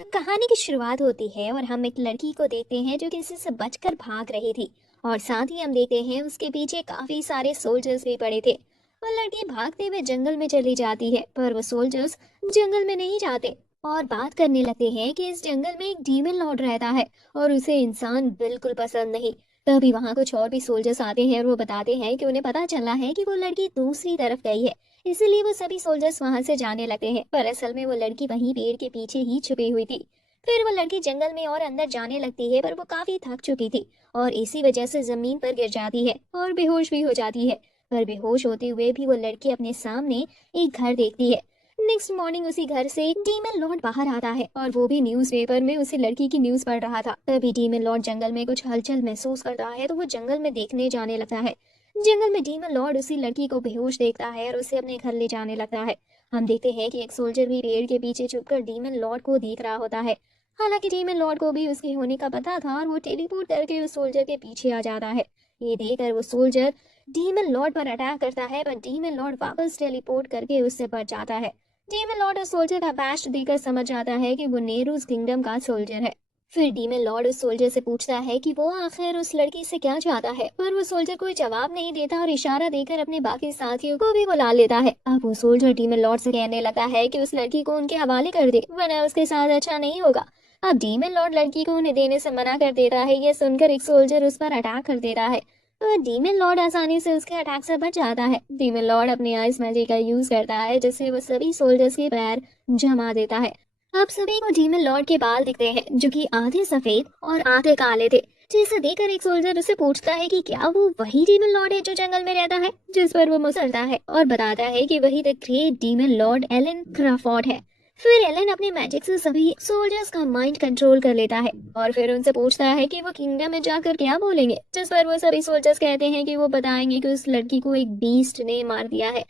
कहानी की शुरुआत होती है और हम एक लड़की को देखते हैं जो किसी से बचकर भाग रही थी। और साथ ही हम देखते हैं उसके पीछे काफी सारे सोल्जर्स भी पड़े थे। वो लड़की भागते हुए जंगल में चली जाती है पर वो सोल्जर्स जंगल में नहीं जाते और बात करने लगते हैं कि इस जंगल में एक डीमन लॉर्ड रहता है और उसे इंसान बिल्कुल पसंद नहीं। तभी वहां कुछ और भी सोल्जर्स आते हैं और वो बताते हैं कि उन्हें पता चला है कि वो लड़की दूसरी तरफ गई है। इसीलिए वो सभी सोल्जर्स वहां से जाने लगते हैं पर असल में वो लड़की वहीं पेड़ के पीछे ही छुपी हुई थी। फिर वो लड़की जंगल में और अंदर जाने लगती है पर वो काफी थक चुकी थी और इसी वजह से जमीन पर गिर जाती है और बेहोश भी हो जाती है। पर बेहोश होते हुए भी वो लड़की अपने सामने एक घर देखती है। नेक्स्ट मॉर्निंग उसी घर से डीमन लॉर्ड बाहर आता है और वो भी न्यूज़पेपर में उसी लड़की की न्यूज़ पढ़ रहा था। तभी डीमन लॉर्ड जंगल में कुछ हलचल महसूस करता है तो वो जंगल में देखने जाने लगता है। जंगल में डीमन लॉर्ड उसी लड़की को बेहोश देखता है और उसे अपने घर ले जाने लगता है। हम देखते हैं कि एक सोल्जर भी पेड़ के पीछे छुपकर डीमन लॉर्ड को देख रहा होता है। हालांकि डीमन लॉर्ड को भी उसके होने का पता था और वो टेलीपोर्ट करके उस सोल्जर के पीछे आ जाता है। ये देखकर वो सोल्जर डीमन लॉर्ड पर अटैक करता है पर डीमन लॉर्ड वापस टेलीपोर्ट करके उससे बच जाता है। डीमन लॉर्ड उस सोल्जर का बैच देकर समझ जाता है कि वो नेरूज किंगडम का सोल्जर है। फिर डीमन लॉर्ड उस सोल्जर से पूछता है कि वो आखिर उस लड़की से क्या चाहता है पर वो सोल्जर कोई जवाब नहीं देता और इशारा देकर अपने बाकी साथियों को भी बुला लेता है। अब वो सोल्जर डीमन लॉर्ड से कहने लगा है कि उस लड़की को उनके हवाले कर दे वरना उसके साथ अच्छा नहीं होगा। अब डीमन लॉर्ड लड़की को उन्हें देने से मना कर देता है। यह सुनकर एक सोल्जर उस पर अटैक कर देता है तो डीमन लॉर्ड आसानी से उसके अटैक से बच जाता है। डीमन लॉर्ड अपने आइस मैजिक का यूज करता है जिससे वो सभी सोल्जर्स के पैर जमा देता है। अब सभी को डीमन लॉर्ड के बाल दिखते हैं जो कि आधे सफेद और आधे काले थे। जिसे देखकर एक सोल्जर उसे पूछता है कि क्या वो वही डीमन लॉर्ड है जो जंगल में रहता है। जिस पर वो मुस्कुराता है और बताता है कि वही the great demon lord Alan Crawford है। फिर एलन अपने मैजिक से सभी सोल्जर्स का माइंड कंट्रोल कर लेता है और फिर उनसे पूछता है कि वो किंगडम में जाकर क्या बोलेंगे। जिस पर वो सभी सोल्जर्स कहते हैं कि वो बताएंगे कि उस लड़की को एक बीस्ट ने मार दिया है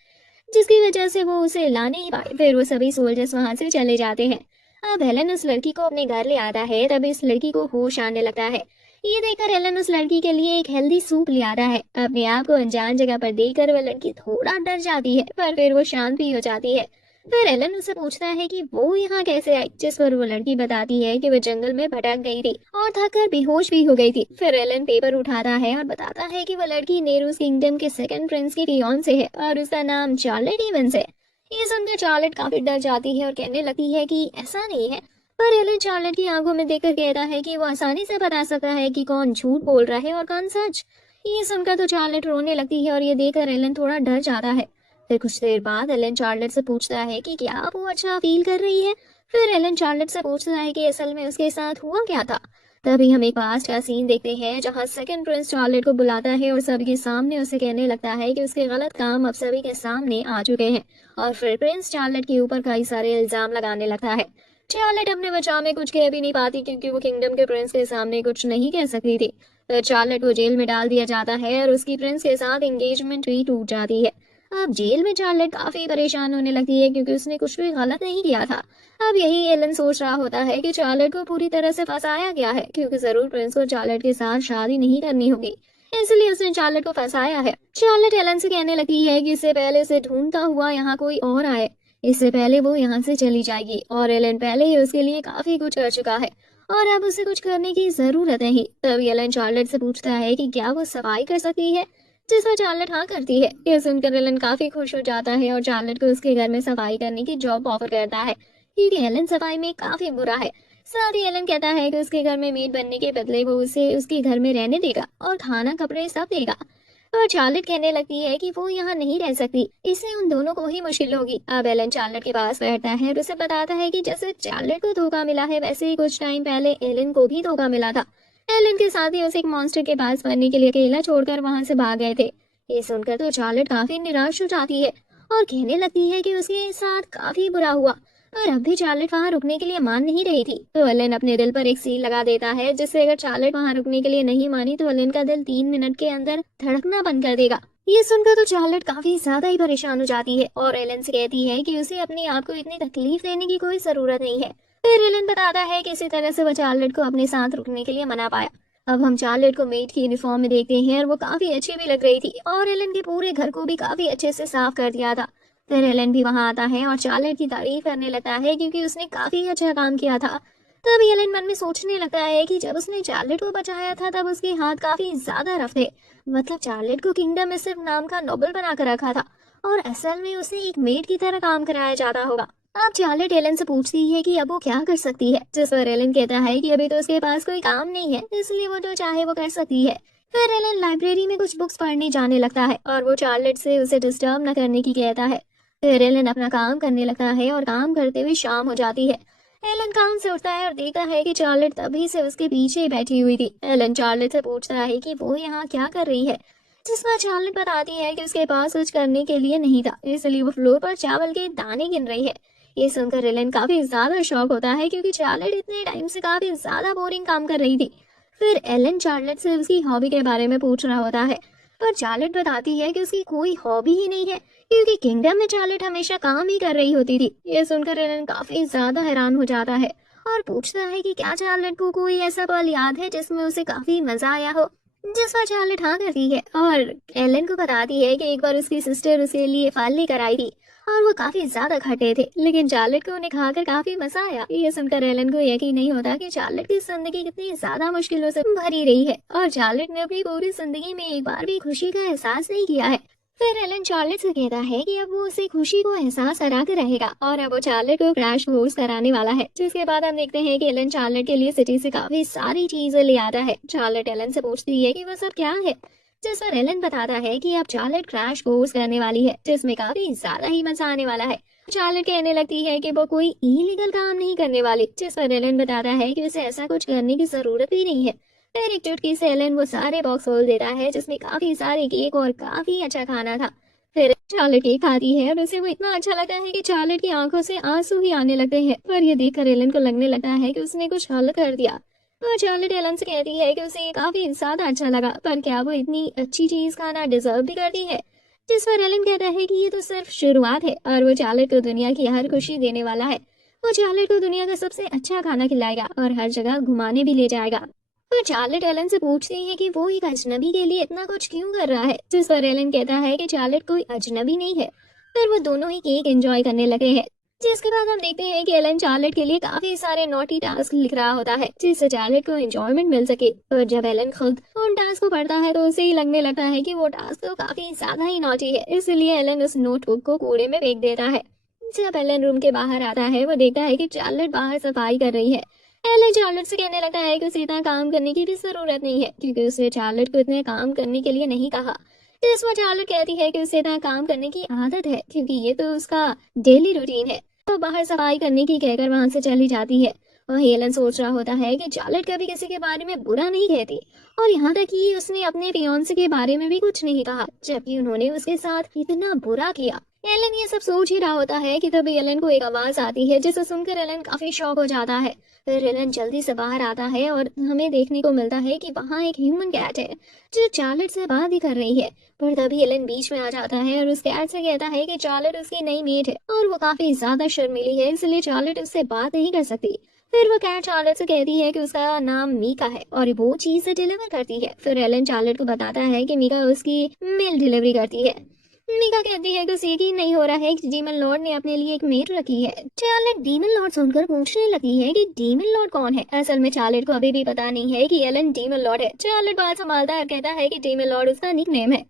जिसकी वजह से वो उसे ला नहीं पाए। फिर वो सभी सोल्जर्स वहां से चले जाते हैं। अब हेलन उस लड़की को अपने घर ले आता है तभी इस लड़की को होश आने लगता है। ये देखकर हेलन उस लड़की के लिए एक हेल्दी सूप ले आता है। अपने आप को अनजान जगह पर देखकर वह लड़की थोड़ा डर जाती है पर फिर वो शांत भी हो जाती है। फिर एलन उससे पूछता है कि वो यहाँ कैसे आई। जिस पर वो लड़की बताती है कि वो जंगल में भटक गई थी और थक कर बेहोश भी हो गई थी। फिर एलन पेपर उठाता है और बताता है कि वो लड़की नेरूज किंगडम के सेकंड प्रिंस की फियांसे है और उसका नाम चार्लेट इवंस है। ये सुनकर चार्लेट काफी डर जाती है और कहने लगती है कि ऐसा नहीं है। पर एलन चार्लेट की आंखों में देखकर कहता है कि वो आसानी से बता सकता है कि कौन झूठ बोल रहा है और कौन सच। ये सुनकर तो चार्लेट रोने लगती है और ये देखकर एलन थोड़ा डर जाता है। फिर कुछ देर बाद एलन चार्लेट से पूछता है कि क्या वो अच्छा फील कर रही है। फिर एलन चार्लेट से पूछता है कि असल में उसके साथ हुआ क्या था। तभी हम एक पास्ट का सीन देखते हैं जहां सेकंड प्रिंस चार्लेट को बुलाता है और सबके सामने उसे कहने लगता है कि उसके गलत काम अब सभी के सामने आ चुके हैं। और फिर प्रिंस चार्लेट के ऊपर कई सारे इल्जाम लगाने लगता है। चार्लेट अपने बचाव में कुछ कह भी नहीं पाती क्योंकि वो किंगडम के प्रिंस के सामने कुछ नहीं कह सकती थी। फिर चार्लेट को जेल में डाल दिया जाता है और उसकी प्रिंस के साथ एंगेजमेंट भी टूट जाती है। अब जेल में चार्लेट काफी परेशान होने लगती है क्योंकि उसने कुछ भी गलत नहीं किया था। अब यही एलन सोच रहा होता है कि चार्लेट को पूरी तरह से फंसाया गया है क्योंकि जरूर प्रिंस को चार्लेट के साथ शादी नहीं करनी होगी, इसलिए उसने चार्लेट को फंसाया है। चार्लेट एलन से कहने लगी है कि इससे पहले उसे ढूंढता हुआ यहाँ कोई और आए, इससे पहले वो यहाँ से चली जाएगी। और एलन पहले ही उसके लिए काफी कुछ कर चुका है और अब उसे कुछ करने की जरूरत नहीं। तभी एलन चार्लेट से पूछता है कि क्या वो सफाई कर सकती है। जिस पर चार्लेट हाँ करती है। यह सुनकर एलन काफी खुश हो जाता है और चार्लेट को उसके घर में सफाई करने की जॉब ऑफर करता है क्योंकि एलन सफाई में काफी बुरा है। साथ ही एलन कहता है कि उसके घर में मेड बनने के बदले वो उसे उसके घर में रहने देगा और खाना कपड़े सब देगा। और चार्लेट कहने लगती है कि वो यहाँ नहीं रह सकती, इससे उन दोनों को ही मुश्किल होगी। अब एलन चार्लेट के पास बैठता है और उसे बताता है कि जैसे चार्लेट को धोखा मिला है वैसे ही कुछ टाइम पहले एलन को भी धोखा मिला था। एलन के साथ ही उसे एक मॉन्स्टर के पास मरने के लिए अकेला छोड़कर वहां से भाग गए थे। ये सुनकर तो चार्लेट काफी निराश हो जाती है और कहने लगती है कि उसके साथ काफी बुरा हुआ। पर अब भी चार्लेट वहां रुकने के लिए मान नहीं रही थी तो एलन अपने दिल पर एक सील लगा देता है जिससे अगर चार्लेट वहां रुकने के लिए नहीं मानी तो एलन का दिल 3 मिनट के अंदर धड़कना बंद कर देगा। ये सुनकर तो चार्लेट काफी ज्यादा ही परेशान हो जाती है और एलन से कहती है कि उसे अपने आप को इतनी तकलीफ देने की कोई जरूरत नहीं है। फिर एलन बताता है कि इसी तरह से वो चार्लेट को अपने साथ रुकने के लिए मना पाया। अब हम चार्लेट को मेड की यूनिफॉर्म में देखते हैं और वो काफी अच्छी भी लग रही थी और एलन के पूरे घर को भी काफी अच्छे से साफ कर दिया था। फिर एलन भी वहां आता है और चार्लेट की तारीफ करने लगता है क्योंकि उसने काफी अच्छा काम किया था। तभी एलन मन में सोचने लगता है कि जब उसने चार्लेट को बचाया था तब उसके हाथ काफी ज्यादा रफ थे। मतलब चार्लेट को किंगडम में सिर्फ नाम का नोबल बना कर रखा था और असल में उसे एक मेड की तरह काम कराया जाता होगा। अब चार्लेट एलन से पूछती है कि अब वो क्या कर सकती है, जिस पर एलन कहता है कि अभी तो उसके पास कोई काम नहीं है, इसलिए वो जो चाहे वो कर सकती है। फिर एलन लाइब्रेरी में कुछ बुक्स पढ़ने जाने लगता है और वो चार्लेट से उसे डिस्टर्ब न करने की कहता है। फिर एलन अपना काम करने लगता है और काम करते हुए शाम हो जाती है। एलन काम से उठता है और देखता है कि चार्लेट तभी से उसके पीछे ही बैठी हुई थी। एलन चार्लेट से पूछता है कि वो यहाँ क्या कर रही है, जिस पर चार्लेट बताती है कि उसके पास कुछ करने के लिए नहीं था, इसलिए वो फ्लोर पर चावल के दाने गिन रही है। ये सुनकर एलन काफी ज्यादा शॉक होता है क्योंकि चार्लेट इतने टाइम से काफी ज्यादा बोरिंग काम कर रही थी। फिर एलन चार्लेट से उसकी हॉबी के बारे में पूछ रहा होता है, पर चार्लेट बताती है कि उसकी कोई हॉबी ही नहीं है क्योंकि किंगडम में चार्लेट हमेशा काम ही कर रही होती थी। ये सुनकर एलन काफी ज्यादा हैरान हो जाता है और पूछता है कि क्या चार्लेट को कोई ऐसा पल याद है जिसमें उसे काफी मजा आया हो, जिस पर चार्लेट हाँ करती है और एलन को बताती है कि एक बार उसकी सिस्टर उसके लिए फल लेकर आई थी और वो काफी ज्यादा खट्टे थे, लेकिन चार्लेट को उन्हें खाकर काफी मजा आया। ये सुनकर एलन को यकीन नहीं होता कि चार्लेट की जिंदगी कितनी ज्यादा मुश्किलों से भरी रही है और चार्लेट ने अपनी पूरी जिंदगी में एक बार भी खुशी का एहसास नहीं किया है। फिर एलन चार्लेट से कहता है कि अब वो उसे खुशी को एहसास करा कर रहेगा और अब वो चार्लेट को क्रैश कोर्स कराने वाला है। जिसके बाद हम देखते हैं कि एलन चार्लेट के लिए सिटी से काफी सारी चीजें ले आता है। चार्लेट एलन से पूछती है कि वो सब क्या है, जिस पर एलन बताता है कि अब चार्लेट क्रैश कोर्स करने वाली है जिसमें काफी ज्यादा ही मजा आने वाला है। चार्लेट कहने लगती है कि वो कोई इलीगल काम नहीं करने वाली, जिस पर एलन बताता है कि उसे ऐसा कुछ करने की जरूरत भी नहीं है। फिर एक चुटकी से एलन वो सारे बॉक्स खोल देता है जिसमें काफी सारे केक और काफी अच्छा खाना था। फिर चार्लेट केक खाती है और उसे वो इतना अच्छा लगता है कि चार्लेट की आंखों से आंसू ही आने लगते हैं। पर ये देखकर एलन को लगने लगता है कि उसने कुछ हल कर दिया। तो चार्लेट एलन से कहती है कि उसे ये काफी ज्यादा अच्छा लगा, पर क्या वो इतनी अच्छी चीज खाना डिजर्व भी करती है, जिस पर एलन कहता है कि ये तो सिर्फ शुरुआत है और वो चार्लेट को दुनिया की हर खुशी देने वाला है। वो चार्लेट को दुनिया का सबसे अच्छा खाना खिलाएगा और हर जगह घुमाने भी ले जाएगा। पर चार्लेट एलन से पूछती है कि वो एक अजनबी के लिए इतना कुछ क्यों कर रहा है, जिस पर एलन कहता है कि चार्लेट कोई अजनबी नहीं है। फिर वो दोनों ही केक एंजॉय करने लगे हैं। जिसके बाद हम देखते हैं कि एलन चार्लेट के लिए काफी सारे नॉटी टास्क लिख रहा होता है जिससे चार्लेट को एंजॉयमेंट मिल सके। पर जब एलन खुद उन टास्क को पढ़ता है तो उसे ही लगने लगता है कि वो टास्क तो काफी ज्यादा ही नॉटी है, इसलिए एलन उस नोटबुक को कूड़े में फेंक देता है। जब एलन रूम के बाहर आता है वो देखता है कि चार्लेट बाहर सफाई कर रही है। एलन चार्लेट से कहने लगता है कि उसे इतना काम करने की भी जरूरत नहीं है क्योंकि उसने चार्लेट को इतने काम करने के लिए नहीं कहा। इस पर चार्लेट कहती है कि उसे इतना काम करने की आदत है क्योंकि ये तो उसका डेली रूटीन है। तो बाहर सफाई करने की कहकर वहां से चली जाती है। वहीं एलन सोच रहा होता है कि चार्लेट कभी किसी के बारे में बुरा नहीं कहती और यहाँ तक कि उसने अपने फियांसे के बारे में भी कुछ नहीं कहा जबकि उन्होंने उसके साथ इतना बुरा किया। एलन ये सब सोच ही रहा होता है कि तभी एलन को एक आवाज आती है जिसे सुनकर एलन काफी शॉक हो जाता है। फिर एलन जल्दी से बाहर आता है और हमें देखने को मिलता है कि वहाँ एक ह्यूमन कैट है जो चार्लेट से बात ही कर रही है। पर तभी एलन बीच में आ जाता है और उस कैट से कहता है कि चार्लेट उसकी नई मेट है और वो काफी ज्यादा शर्मीली है, इसलिए चार्लेट उससे बात नहीं कर सकती। फिर वो कैट चार्लेट से कहती है कि उसका नाम मीका है और वो चीज डिलीवर करती है। फिर एलन चार्लेट को बताता है कि मीका उसकी मेल डिलीवरी करती है। मीका कहती है कि उसे यकीन नहीं हो रहा है कि डीमन लॉर्ड ने अपने लिए एक मेट रखी है। चार्लेट डीमन लॉर्ड सुनकर पूछने लगती है कि डीमन लॉर्ड कौन है। असल में चार्लेट को अभी भी पता नहीं है कि एलन डीमन लॉर्ड है। चार्लेट बात संभालता है और कहता है कि डीमन लॉर्ड उसका निकनेम है।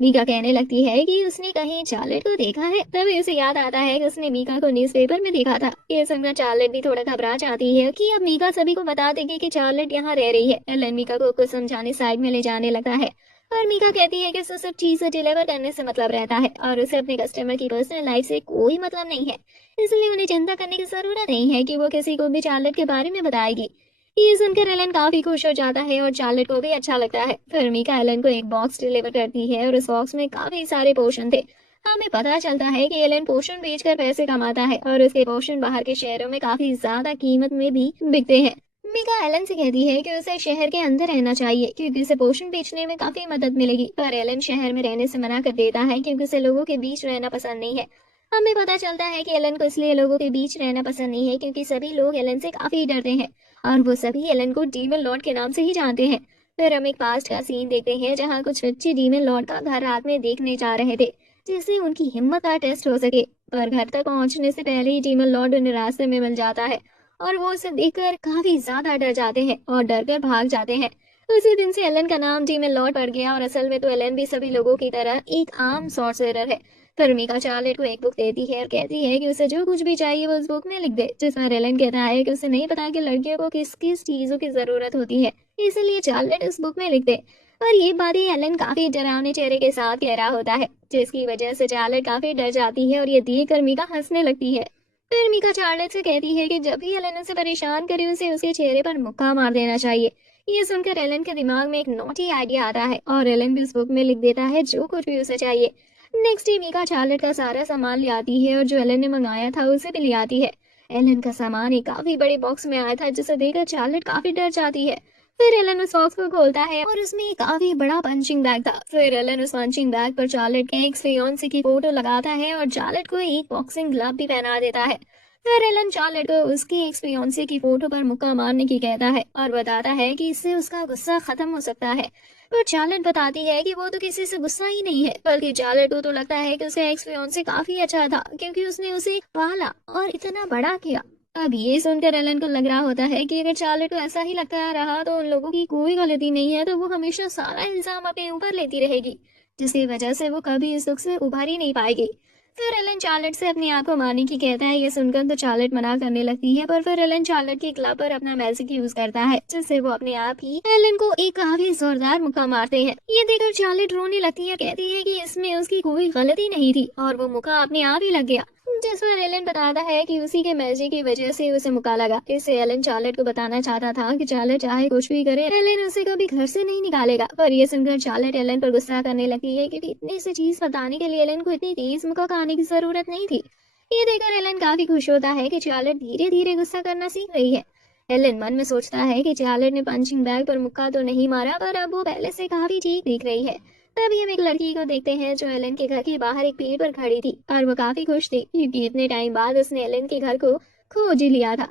मीका कहने लगती है कि उसने कहीं चार्लेट को देखा है। तभी उसे याद आता है कि उसने मीका को न्यूज़पेपर में देखा था। ये सुनकर चार्लेट भी थोड़ा घबरा जाती है कि अब मीका सभी को बता देगी कि चार्लेट यहाँ रह रही है। एलन मीका को कुछ समझाने साइड में ले जाने लगता है और मीका कहती है कि उसे सब चीजें डिलीवर करने से मतलब रहता है और उसे अपने कस्टमर की पर्सनल लाइफ से कोई मतलब नहीं है, इसलिए उन्हें चिंता करने की जरूरत नहीं है कि वो किसी को भी चार्लेट के बारे में बताएगी। ये सुनकर एलन काफी खुश हो जाता है और चार्लेट को भी अच्छा लगता है। फिर मीका एलन को एक बॉक्स डिलीवर करती है और उस बॉक्स में काफी सारे पोर्शन थे। हमें पता चलता है कि एलन पोर्शन बेचकर पैसे कमाता है और उसके पोर्शन बाहर के शहरों में काफी ज्यादा कीमत में भी बिकते हैं। मीका एलन से कहती है कि उसे शहर के अंदर रहना चाहिए क्योंकि उसे पोषण बेचने में काफी मदद मिलेगी, पर एलन शहर में रहने से मना कर देता है क्योंकि उसे लोगों के बीच रहना पसंद नहीं है। हमें पता चलता है कि एलन को इसलिए लोगों के बीच रहना पसंद नहीं है क्योंकि सभी लोग एलन से काफी डरते हैं और वो सभी एलन को डीमन लॉर्ड के नाम से ही जानते हैं। फिर हम एक पास्ट का सीन देखते हैं जहाँ कुछ बच्चे डीमन लॉर्ड का घर रात में देखने जा रहे थे जिससे उनकी हिम्मत का टेस्ट हो सके, पर घर तक पहुंचने से पहले ही डीमन लॉर्ड उन्हें रास्ते में मिल जाता है और वो उसे देखकर काफी ज्यादा डर जाते हैं और डर कर भाग जाते हैं। उसी दिन से एलन का नाम टीम में लौट पड़ गया और असल में तो एलन भी सभी लोगों की तरह एक आम सॉर्सरर है। फिर मीका चार्लेट को एक बुक देती है और कहती है कि उसे जो कुछ भी चाहिए वो उस बुक में लिख दे, जिस पर एलन कहता है कि उसे नहीं पता कि लड़कियों को किस किस चीजों की जरूरत होती है, इसलिए चार्लेट उस बुक में लिख दे। और ये बातें एलन काफी डरावने चेहरे के साथ कह रहा होता है, जिसकी वजह से चार्लेट काफी डर जाती है और ये देखकर मीका हंसने लगती है। फिर मीका चार्लेट से कहती है कि जब भी एलन उसे परेशान करे उसे उसके चेहरे पर मुक्का मार देना चाहिए। ये सुनकर एलन के दिमाग में एक नॉटी आइडिया आता है और एलन भी उस बुक में लिख देता है जो कुछ भी उसे चाहिए। नेक्स्ट डे मीका चार्लेट का सारा सामान ले आती है और जो एलन ने मंगाया था उसे भी ले आती है। एलन का सामान एक काफी बड़े बॉक्स में आया था, जिसे देखकर चार्लेट काफी डर जाती है। फिर एलन उस बॉक्स को खोलता है और उसमें एक काफी बड़ा पंचिंग बैग था। फिर एलन उस पंचिंग बैग पर चार्लेट के एक्स फियांसे की फोटो लगाता है और चार्लेट को एक बॉक्सिंग ग्लव भी पहना देता है। फिर एलन चार्लेट को उसकी एक्स फियांसे की फोटो पर मुक्का मारने की कहता है और बताता है कि इससे उसका गुस्सा खत्म हो सकता है। पर चार्लेट बताती है कि वो तो किसी से गुस्सा ही नहीं है, बल्कि चार्लेट को तो लगता है कि उसका एक्स फियांसे काफी अच्छा था क्योंकि उसने उसे पाला और इतना बड़ा किया। अब ये सुनकर एलन को लग रहा होता है कि अगर चार्लेट को ऐसा ही लगता रहा तो उन लोगों की कोई गलती नहीं है, तो वो हमेशा सारा इल्जाम अपने ऊपर लेती रहेगी, जिसकी वजह से वो कभी इस दुख से उभर ही नहीं पाएगी। फिर एलन चार्लेट से अपनी आंख को मारने की कहता है। ये सुनकर तो चार्लेट मना करने लगती है, पर फिर एलन चार्लेट की क्लब पर अपना मैजिक यूज करता है, जिससे वो अपने आप ही एलन को एक काफी जोरदार मुक्का मारते हैं। ये देखकर चार्लेट रोने लगती है, कहती है कि इसमें उसकी कोई गलती नहीं थी और वो मुक्का अपने आप ही लग गया। जिस पर एलन बताता है कि उसी के मैजिक की वजह से उसे मुक्का लगा। इससे एलन चार्लेट को बताना चाहता था कि चार्लेट चाहे कुछ भी करे, एलन उसे कभी घर से नहीं निकालेगा। पर ये सुनकर चार्लेट एलन पर गुस्सा करने लगती है क्योंकि इतनी सी चीज बताने के लिए एलन को इतनी तेज मुक्का खाने की जरूरत नहीं थी। ये देखकर एलन काफी खुश होता है कि चार्लेट धीरे धीरे गुस्सा करना सीख रही है। एलन मन में सोचता है कि चार्लेट ने पंचिंग बैग पर मुक्का तो नहीं मारा, पर अब वो पहले से काफी ठीक दिख रही है। तभी हम एक लड़की को देखते हैं जो एलन के घर के बाहर एक पेड़ पर खड़ी थी और वो काफी खुश थी क्योंकि इतने टाइम बाद उसने एलन के घर को खोज ही लिया था।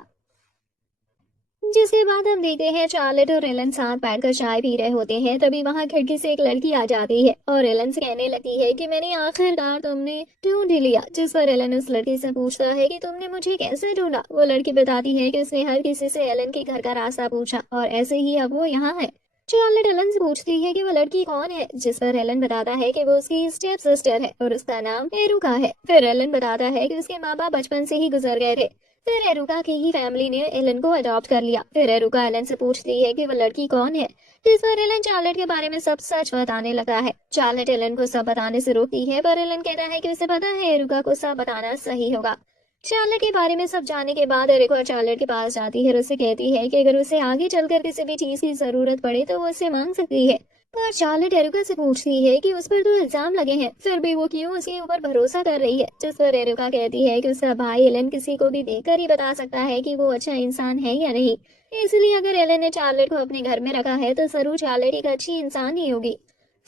जिसके बाद हम देखते हैं चार्लेट और एलन साथ बैठकर चाय पी रहे होते हैं। तभी वहां खिड़की से एक लड़की आ जाती है और एलन से कहने लगती है कि मैंने आखिरकार तुमने ढूंढ ही लिया। जिस पर एलन उस लड़की से पूछता है कि तुमने मुझे कैसे ढूंढा। वो लड़की बताती है कि उसने हर किसी से एलन के घर का रास्ता पूछा और ऐसे ही अब वो यहाँ है। चार्लेट एलन से पूछती है कि वो लड़की कौन है, जिस पर एलन बताता है कि वो उसकी स्टेप सिस्टर है और उसका नाम एरुका है। फिर एलन बताता है कि उसके माँ बाप बचपन से ही गुजर गए थे। फिर एरुका की ही फैमिली ने एलन को अडॉप्ट कर लिया। फिर एरुका एलन से पूछती है कि वो लड़की कौन है, जिस पर एलन चार्लेट के बारे में सब सच बताने लगा है। चार्लेट एलन को सब बताने से रोकती है, पर एलन कहता है कि उसे पता है एरुका को सब बताना सही होगा। चार्लेट के बारे में सब जानने के बाद एरिका चार्लेट के पास जाती है और उसे कहती है कि अगर उसे आगे चलकर किसी भी चीज की जरूरत पड़े तो वो उसे मांग सकती है। पर चार्लेट एरिका से पूछती है कि उस पर तो इल्जाम लगे हैं, फिर भी वो क्यों उसके ऊपर भरोसा कर रही है। जिस पर एरिका कहती है कि उसका भाई एलन किसी को भी देखकर ही बता सकता है कि वो अच्छा इंसान है या नहीं, इसलिए अगर एलन ने चार्लेट को अपने घर में रखा है तो जरूर चार्लेट एक अच्छी इंसान ही होगी।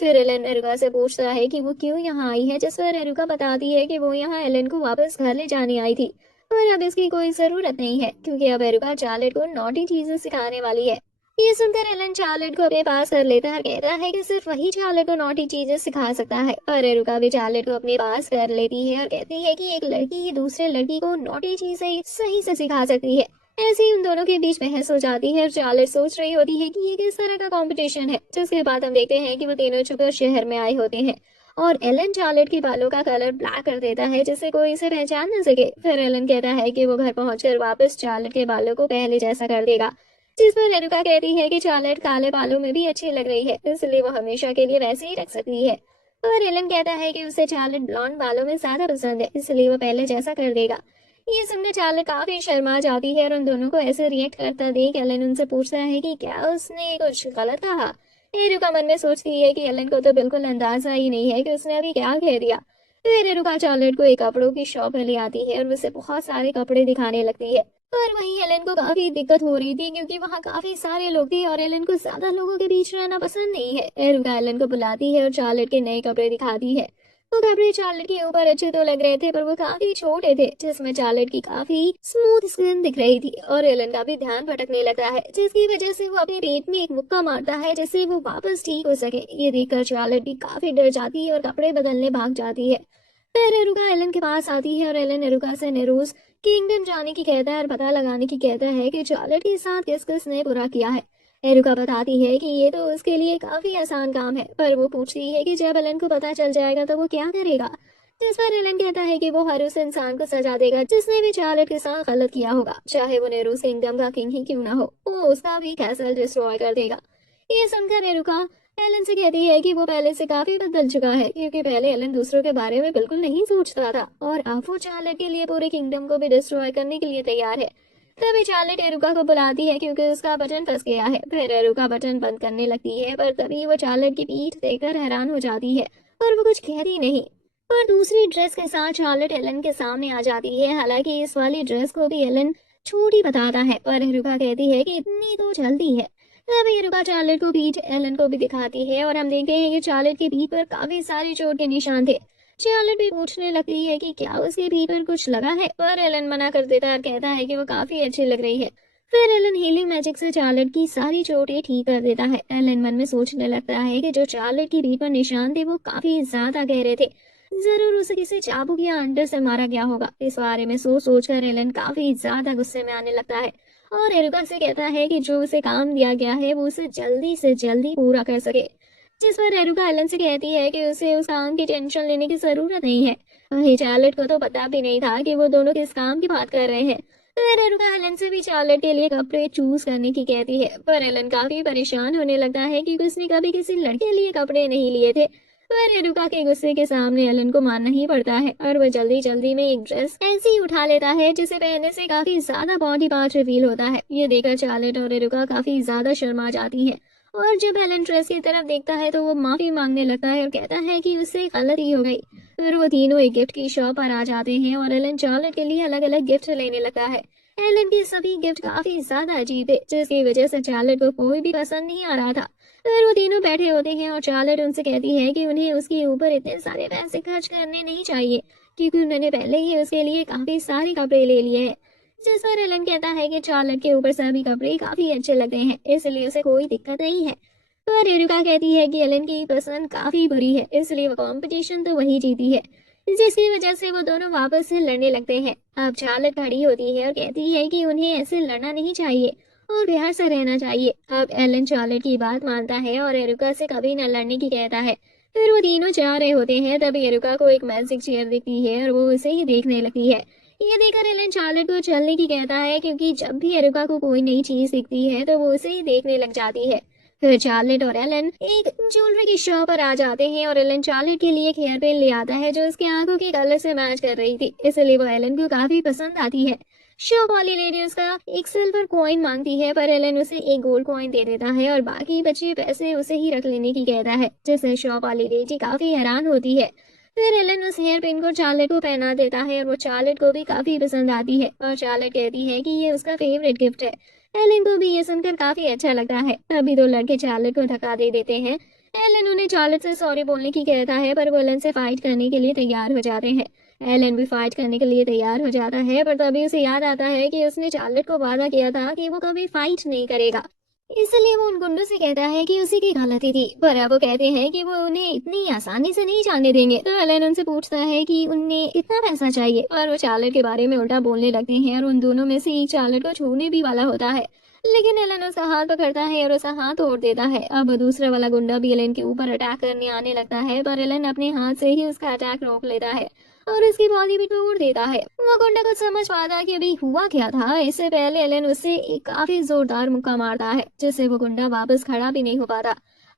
फिर एलन एरुका से पूछता है कि वो क्यों यहाँ आई है, जिस पर एरुका बताती है कि वो यहाँ एलन को वापस घर ले जाने आई थी और अब इसकी कोई जरूरत नहीं है क्योंकि अब एरुका चार्लेट को नॉटी चीजें सिखाने वाली है। ये सुनकर एलन चार्लेट को अपने पास कर लेता है और कहता है कि सिर्फ वही चार्लेट को नॉटी चीजें सिखा सकता है। और एरुका भी चार्लेट को अपने पास कर लेती है और कहती है कि एक लड़की ही दूसरे लड़की को नॉटी चीजें सही से सिखा सकती है। ऐसे ही उन दोनों के बीच बहस हो जाती है और चार्लेट सोच रही होती है कि ये किस तरह का कंपटीशन है। जिसके बाद हम देखते हैं कि वो तीनों छुपकर शहर में आए होते हैं और एलन चार्लेट के बालों का कलर ब्लैक कर देता है जिससे कोई इसे पहचान न सके। फिर एलन कहता है कि वो घर पहुंचकर वापस चार्लेट के बालों को पहले जैसा कर देगा। जिस पर एरुका कहती है कि चार्लेट काले बालों में भी अच्छी लग रही है, इसलिए वो हमेशा के लिए वैसे ही रख सकती है। और एलन कहता है कि उसे चार्लेट ब्लॉन्ड बालों में ज्यादा पसंद है, इसलिए वो पहले जैसा कर देगा। ये सुनकर चार्लेट काफी शर्मा जाती है और उन दोनों को ऐसे रिएक्ट करता देख एलन उनसे पूछता है कि क्या उसने कुछ गलत कहा। एरुका मन में सोचती है कि एलन को तो बिल्कुल अंदाजा ही नहीं है कि उसने अभी क्या कह दिया। फिर एरुका चार्लेट को एक कपड़ों की शॉप में ले आती है और उसे बहुत सारे कपड़े दिखाने लगती है। पर वहीं एलन को काफी दिक्कत हो रही थी क्योंकि वहाँ काफी सारे लोग थे और एलन को ज्यादा लोगों के बीच रहना पसंद नहीं है। एरुका एलन को बुलाती है और चार्लेट के नए कपड़े दिखाती है। वो कपड़े चार्लेट के ऊपर अच्छे तो लग रहे थे, पर वो काफी छोटे थे, जिसमें चार्लेट की काफी स्मूथ स्किन दिख रही थी। और एलन का भी ध्यान भटकने लगता है, जिसकी वजह से वो अपने पेट में एक मुक्का मारता है जिससे वो वापस ठीक हो सके। ये देखकर चार्लेट भी काफी डर जाती है और कपड़े बदलने भाग जाती है। फिर एरुका एलन के पास आती है और एलन एरुका से निरोज किंगडम जाने की कहता है और पता लगाने की कहता है कि चार्लोट के साथ किस किस ने बुरा किया है। एरिका बताती है कि ये तो उसके लिए काफी आसान काम है, पर वो पूछती है कि जब एलन को पता चल जाएगा तो वो क्या करेगा। जिस पर एलन कहता है कि वो हर उस इंसान को सजा देगा जिसने भी चार्लोट के साथ गलत किया होगा, चाहे वो नेरूस किंगडम का किंग ही क्यों ना हो। वो उसका भी कैसल डिस्ट्रॉय कर देगा। ये सुनकर एरिका एलन से कहती है कि वो पहले से काफी बदल चुका है, क्योंकि पहले एलन दूसरों के बारे में बिल्कुल नहीं सोचता था और अब वो चार्लोट के लिए पूरे किंगडम को भी डिस्ट्रॉय करने के लिए तैयार है। तभी चार्लोट एरुका को बुलाती है क्योंकि उसका बटन फंस गया है। फिर एरुका बटन बंद करने लगती है, पर तभी वो चार्लोट की पीठ देखकर हैरान हो जाती है, पर वो कुछ कहती नहीं। पर दूसरी ड्रेस के साथ चार्लोट एलन के सामने आ जाती है। हालांकि इस वाली ड्रेस को भी एलन छोटी बताता है, पर एरुका कहती है कि इतनी तो जल्दी है। तभी एरुका चार्लोट को पीठ एलन को भी दिखाती है और हम देखते हैं कि चार्लोट की पीठ पर काफी सारे चोट के निशान थे। चार्लोट भी पूछने लगती है कि क्या उसके पीठ पर कुछ लगा है, पर एलन मना कर देता है और कहता है कि वो काफी अच्छी लग रही है। फिर एलन हीलिंग मैजिक से चार्लोट की सारी चोटें ठीक कर देता है। एलन मन में सोचने लगता है कि जो चार्लोट की पीठ पर निशान थे वो काफी ज्यादा गहरे थे। जरूर उसे किसी चाबुक या अंडर से मारा गया होगा। इस बारे में सोच सोचकर एलन काफी ज्यादा गुस्से में आने लगता है और एरुका से कहता है कि जो उसे काम दिया गया है वो उसे जल्दी से जल्दी पूरा कर सके। जिस पर एरुका एलन से कहती है कि उसे उस काम की टेंशन लेने की जरूरत नहीं है। वहीं चार्लोट को तो पता भी नहीं था कि वो दोनों किस काम की बात कर रहे हैं। फिर एरुका एलन से भी चार्लोट के लिए कपड़े चूज करने की कहती है, पर एलन काफी परेशान होने लगता है क्योंकि उसने कभी किसी लड़के के लिए कपड़े नहीं लिए थे। पर एरुका के गुस्से के सामने एलन को मानना ही पड़ता है और वो जल्दी जल्दी में एक ड्रेस ऐसी ही उठा लेता है जिसे पहनने से काफी ज्यादा बॉडी पार्ट रिवील होता है। ये देखकर चार्लोट और एरुका काफी ज्यादा शर्मा जाती है और जब एलन ड्रेस की तरफ देखता है तो वो माफी मांगने लगता है और कहता है कि उससे गलती हो गई। फिर वो तीनों एक गिफ्ट की शॉप पर आ जाते हैं और एलन चार्लोट के लिए अलग अलग गिफ्ट लेने लगता है। एलन के सभी गिफ्ट काफी ज्यादा अजीब थे, जिसकी वजह से चार्लोट को कोई भी पसंद नहीं आ रहा था। फिर वो तीनों बैठे होते हैं और चार्लोट उनसे कहती है कि उन्हें उसके ऊपर इतने सारे पैसे खर्च करने नहीं चाहिए, क्योंकि उन्होंने पहले ही उसके लिए काफी सारे कपड़े ले लिए हैं। जिस पर एलन कहता है कि चार्लोट के ऊपर सभी कपड़े काफी अच्छे लगते हैं, इसलिए उसे कोई दिक्कत नहीं है। पर एरिका कहती है कि एलन की पसंद काफी बुरी है, इसलिए वो कंपटीशन तो वही जीती है, जिसकी वजह से वो दोनों वापस से लड़ने लगते हैं। अब चार्लोट खड़ी होती है और कहती है कि उन्हें ऐसे लड़ना नहीं चाहिए और प्यार से रहना चाहिए। अब एलन चार्लोट की बात मानता है और एरुका से कभी न लड़ने की कहता है। फिर वो तीनों जा रहे होते हैं, तभी एरुका को एक मैजिक चेयर दिखती है और वो उसे ही देखने लगती है। ये देखकर एलन चार्लोट को चलने की कहता है, क्योंकि जब भी एरुका को कोई नई चीज दिखती है तो वो उसे ही देखने लग जाती है। फिर चार्लोट और एलन एक ज्वेलरी की शॉप पर आ जाते हैं और एलन चार्लोट के लिए एक हेयर पिन ले आता है जो उसकी आंखों के कलर से मैच कर रही थी, इसलिए वो एलन को काफी पसंद आती है। शॉप वाली लेडी उसका एक सिल्वर कॉइन मांगती है, पर एलन उसे एक गोल्ड कॉइन दे देता है और बाकी बचे पैसे उसे ही रख लेने की कहता है, जिससे शॉप वाली लेडी काफी हैरान होती है। फिर एलन उस हेयर पिन को चार्लोट को पहना देता है और वो चार्लोट को भी काफी पसंद आती है और चार्लोट कहती है कि ये उसका फेवरेट गिफ्ट है। एलन को भी ये सुनकर काफी अच्छा लगता है। तभी दो लड़के चार्लोट को धक्का दे देते हैं। एलन उन्हें चार्लोट से सॉरी बोलने की कहता है, पर वो एलन से फाइट करने के लिए तैयार हो जाते हैं। एलन भी फाइट करने के लिए तैयार हो जाता है, पर तभी उसे याद आता है कि उसने चार्लोट को वादा किया था कि वो कभी फाइट नहीं करेगा, इसलिए वो उन गुंडों से कहता है कि उसी की गलती थी। पर अब वो कहते हैं कि वो उन्हें इतनी आसानी से नहीं जाने देंगे। तो एलन उनसे पूछता है कि उन्हें कितना पैसा चाहिए, और वो चार्लोट के बारे में उल्टा बोलने लगते हैं और उन दोनों में से एक चार्लोट को छूने भी वाला होता है, लेकिन एलन उसका हाथ पकड़ता है और उसका हाथ तोड़ देता है। अब दूसरा वाला गुंडा भी एलन के ऊपर अटैक करने आने लगता है, पर एलन अपने हाथ से ही उसका अटैक रोक लेता है और उसकी बॉडी भी तोड़ देता है। वो गुंडा कुछ समझ पाता कि अभी हुआ क्या था। इससे पहले एलन उससे एक काफी जोरदार मुक्का मारता है, जिससे वो गुंडा वापस खड़ा भी नहीं हो पाता।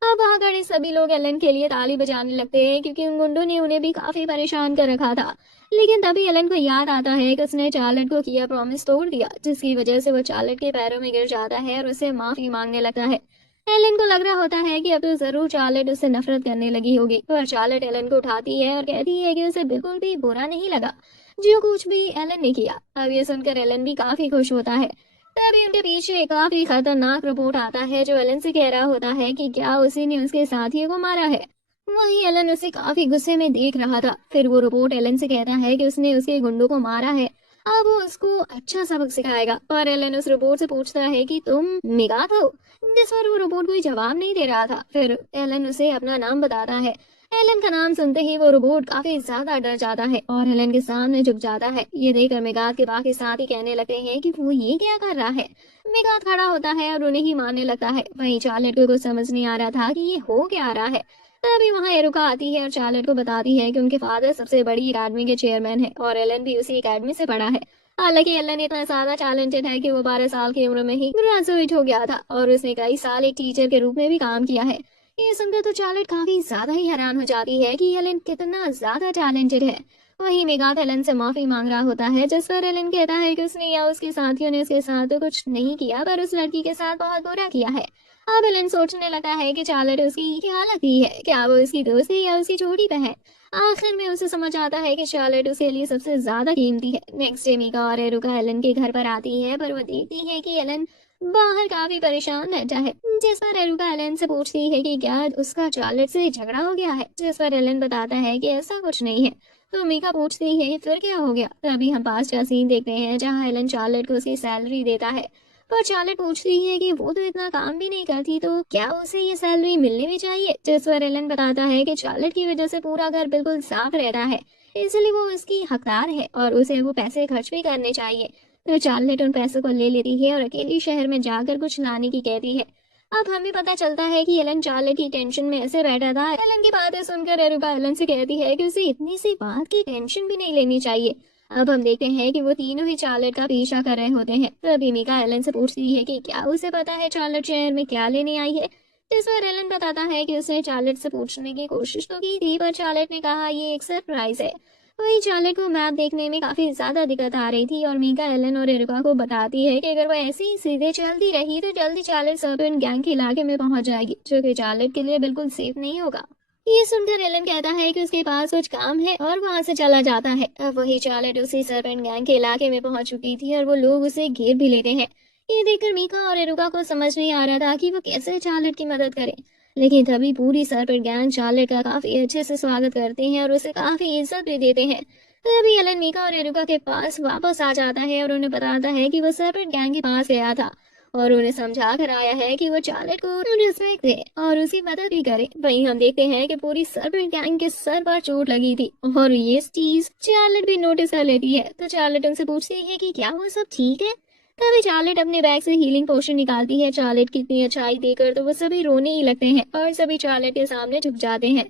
अब वहाँ खड़े सभी लोग एलन के लिए ताली बजाने लगते हैं, क्योंकि उन गुंडों ने उन्हें भी काफी परेशान कर रखा था। लेकिन तभी एलन को याद आता है कि उसने चार्लोट को किया प्रॉमिस तोड़ दिया, जिसकी वजह से वो चार्लोट के पैरों में गिर जाता है और उसे माफी मांगने लगता है। एलन को लग रहा होता है कि अब तो जरूर चार्लोट उससे नफरत करने लगी होगी, पर चार्लोट एलन को उठाती है और कहती है कि उसे बिल्कुल भी बुरा नहीं लगा जो कुछ भी एलन ने किया। अब ये सुनकर एलन भी काफी खुश होता है। तभी उनके पीछे एक काफी खतरनाक रोबोट आता है जो एलन से कह रहा होता है कि क्या उसी ने उसके साथियों को मारा है। वहीं एलन उसे काफी गुस्से में देख रहा था। फिर वो रोबोट एलन से कहता है कि उसने उसके गुंडों को मारा है, अब वो उसको अच्छा सबक सिखाएगा। और एलन उस रोबोट से पूछता है कि तुम मिगाथ हो, जिस पर वो रोबोट कोई जवाब नहीं दे रहा था। फिर एलन उसे अपना नाम बताता है। हेलन का नाम सुनते ही वो रोबोट काफी ज्यादा डर जाता है और हेलन के सामने झुक जाता है। ये देखकर मेगाथ के बाकी साथी कहने लगते हैं कि वो ये क्या कर रहा है। मेगाथ खड़ा होता है और उन्हें ही मारने लगता है। वहीं चार्लेट को कुछ समझ नहीं आ रहा था कि ये हो क्या रहा है। तभी वहां एरुका आती है और चार्लेट को बताती है कि उनके फादर सबसे बड़ी अकेडमी के चेयरमैन है और एलन भी उसी अकेडमी से पढ़ा है। हालांकि एलन इतना ज्यादा टैलेंटेड है कि वो 12 साल की उम्र में ही ग्रेजुएट हो गया था और उसने कई साल एक टीचर के रूप में भी काम किया है। ये सुनकर तो चार्लेट काफी ज्यादा ही हैरान हो जाती है कि एलन कितना ज्यादा टैलेंटेड है। वहीं मेगाथ एलन से माफी मांग रहा होता है, जिस पर एलन कहता है कि उसने या उसके साथियों ने उसके साथ तो कुछ नहीं किया, पर उस लड़की के साथ बहुत बुरा किया है। अब एलन सोचने लगा है कि चार्लेट उसकी क्या लगती है, क्या वो उसकी दोस्त है या उसकी छोटी बहन। आखिर में उसे समझ आता है कि चार्लेट उसके लिए सबसे ज्यादा कीमती है। नेक्स्ट डे मीका और एरुका एलन के घर पर आती है, पर वो देखती है कि एलन बाहर काफी परेशान बैठा है। जिस पर एरुका एलन से पूछती है कि क्या उसका चार्लेट से झगड़ा हो गया है, जिस पर एलन बताता है कि ऐसा कुछ नहीं है। तो मीका पूछती है फिर क्या हो गया। तभी हम पास का सीन देखते हैं जहाँ एलन चार्लेट को उसकी सैलरी देता है, पर चार्लेट पूछती है कि वो तो इतना काम भी नहीं करती, तो क्या उसे ये सैलरी मिलनी भी चाहिए। जिस पर एलन बताता है कि चार्लेट की वजह से पूरा घर बिल्कुल साफ रहता है, इसलिए वो उसकी हकदार है और उसे वो पैसे खर्च भी करने चाहिए। तो चार्लेट उन पैसों को ले लेती है और अकेली शहर में जाकर कुछ लाने की कहती है। अब हमें पता चलता है कि एलन चार्लेट की टेंशन में ऐसे बैठा था। एलन की बातें सुनकर एरुका एलन से कहती है कि उसे इतनी सी बात की टेंशन भी नहीं लेनी चाहिए। अब हम देखते हैं कि वो तीनों ही चार्लेट का पीछा कर रहे होते हैं। तभी मीका एलन से पूछती है कि क्या उसे पता है चार्लेट शहर में क्या लेने आई है। जिस पर एलन बताता है कि उसने चार्लेट से पूछने की कोशिश तो की थी, पर चार्लेट ने कहा ये एक सरप्राइज है। वही चार्लेट को मैप देखने में काफी ज्यादा दिक्कत आ रही थी और मीका एलन और एरिका को बताती है कि अगर वो ऐसे ही सीधे चलती रही तो जल्दी चार्लेट सर्पेंट गैंग के इलाके में पहुंच जाएगी, जो कि चार्लेट के लिए बिल्कुल सेफ नहीं होगा। ये सुनकर एलन कहता है कि उसके पास कुछ काम है और वहां से चला जाता है। अब वही चार्लेट उसी सर्पेंट गैंग के इलाके में पहुंच चुकी थी और वो लोग उसे घेर भी लेते हैं। ये देखकर मीका और एरुका को समझ नहीं आ रहा था कि वो कैसे चार्लेट की मदद करें। लेकिन तभी पूरी सर्पेंट गैंग चार्लेट का काफी अच्छे से स्वागत करते हैं और उसे काफी इज्जत भी देते हैं। तभी एलन मीका और एरुका के पास वापस आ जाता है और उन्हें बताता है कि वो सर्पेंट गैंग के पास गया था और उन्हें समझा कर आया है कि वो चार्लेट को रिस्पेक्ट दे और उसकी मदद भी करे। वहीं हम देखते हैं कि पूरी सर्पेंट गैंग के सर पर चोट लगी थी और ये चीज चार्लेट भी नोटिस कर लेती है। तो चार्लेट उनसे पूछती है कि क्या वो सब ठीक है। तभी चार्लेट अपने बैग से हीलिंग पोशन निकालती है। चार्लेट की इतनी अच्छाई देखकर तो वो सभी रोने ही लगते हैं और सभी चार्लेट के सामने झुक जाते हैं।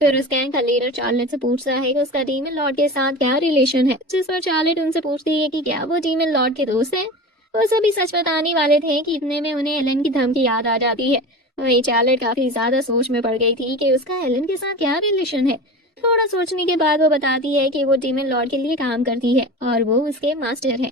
फिर उस गैंग का लीडर चार्लेट से पूछता है कि उसका डीमन लॉर्ड के साथ क्या रिलेशन है, जिस पर चार्लेट उनसे पूछती है कि क्या वो डीमन लॉर्ड के दोस्त हैं। वो सभी सच बताने वाले थे कि इतने में उन्हें एलन की धमकी याद आ जाती है। वहीं चार्लेट काफी ज्यादा सोच में पड़ गई थी कि उसका एलन के साथ क्या रिलेशन है। थोड़ा सोचने के बाद वो बताती है कि वो डीमन लॉर्ड के लिए काम करती है और वो उसके मास्टर है।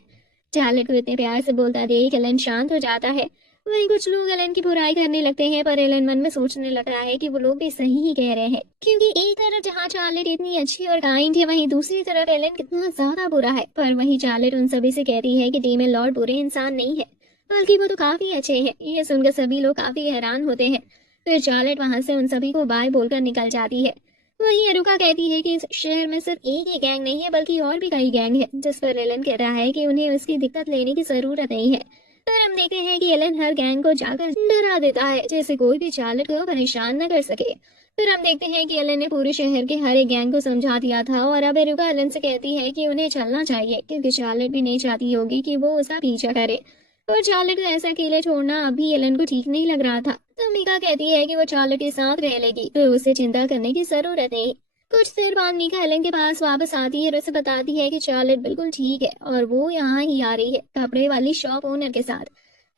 चार्लेट को इतने प्यार से बोलता देख एलन शांत हो जाता है। वहीं कुछ लोग एलन की बुराई करने लगते हैं, पर एलन मन में सोचने लगता है कि वो लोग भी सही ही कह रहे हैं, क्योंकि एक तरफ जहाँ चार्लेट इतनी अच्छी और काइंड है, वहीं दूसरी तरफ एलन कितना ज्यादा बुरा है। पर वहीं चार्लेट उन सभी से कहती है कि डीमन लॉर्ड बुरे इंसान नहीं है, बल्कि वो तो काफी अच्छे हैं। ये सुनकर सभी लोग काफी हैरान होते हैं। फिर चार्लेट वहां से उन सभी को बाय बोलकर निकल जाती है। वहीं एरुका कहती है कि इस शहर में सिर्फ एक ही गैंग नहीं है, बल्कि और भी कई गैंग है। जिस पर एलन कह रहा है कि उन्हें उसकी दिक्कत लेने की जरूरत नहीं है। फिर हम देखते हैं कि एलन हर गैंग को जाकर डरा देता है, जैसे कोई भी चार्लेट को परेशान न कर सके। फिर हम देखते हैं कि एलन ने पूरे शहर के हर एक गैंग को समझा दिया था और अब एरुका एलन से कहती है कि उन्हें चलना चाहिए, क्योंकि चार्लेट भी नहीं चाहती होगी कि वो उसका पीछा करे। और चार्लेट को ऐसा अकेले छोड़ना अभी एलन को ठीक नहीं लग रहा था। तो मीका कहती है कि वो चार्लेट के साथ रह लेगी, तो उसे चिंता करने की जरूरत नहीं। कुछ देर बाद मीका एलन के पास वापस आती है और उसे बताती है कि चार्लेट बिल्कुल ठीक है और वो यहाँ ही आ रही है कपड़े वाली शॉप ओनर के साथ।